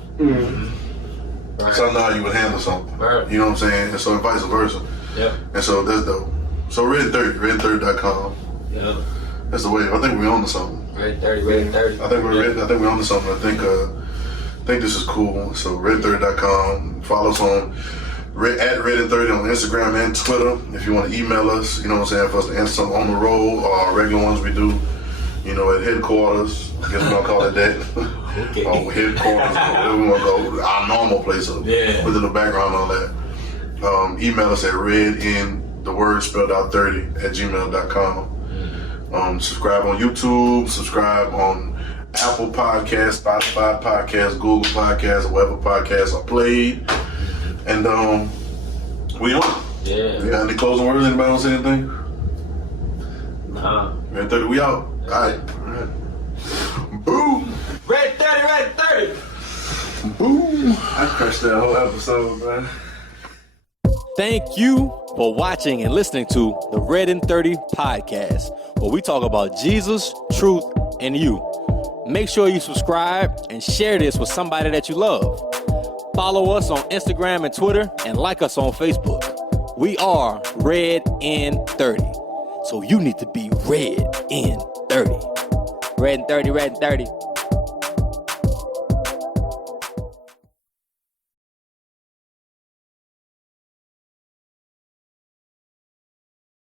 Right. So I know how you would handle something. Right. You know what I'm saying? And so vice versa. Yep. And so that's dope. So RedIn30, Yep. that's the wave. I think we're on to something. RedIn30. I think we're on to something. I think this is cool. So RedIn30.com. Follow us on at RedIn30 on Instagram and Twitter. If you want to email us, you know what I'm saying, for us to answer something on the road or regular ones we do, you know, at headquarters. I guess we're gonna call it that. Okay. Or headquarters, whatever we want to go, our normal place with a little background on that. Email us at redin, the word spelled out 30 at gmail.com. Subscribe on YouTube, subscribe on Apple Podcasts, Spotify Podcasts, Google Podcasts, or wherever podcasts are played. And we on. Yeah. You got any closing words? Anybody want to say anything? Nah. RedIn30, we out. All right. Boom. RedIn30. Boom. I crushed that whole episode, bro. Thank you for watching and listening to the RedIn30 podcast, where we talk about Jesus, truth, and you. Make sure you subscribe and share this with somebody that you love. Follow us on Instagram and Twitter, and like us on Facebook. We are RedIn30, so you need to be RedIn30. RedIn30, RedIn30.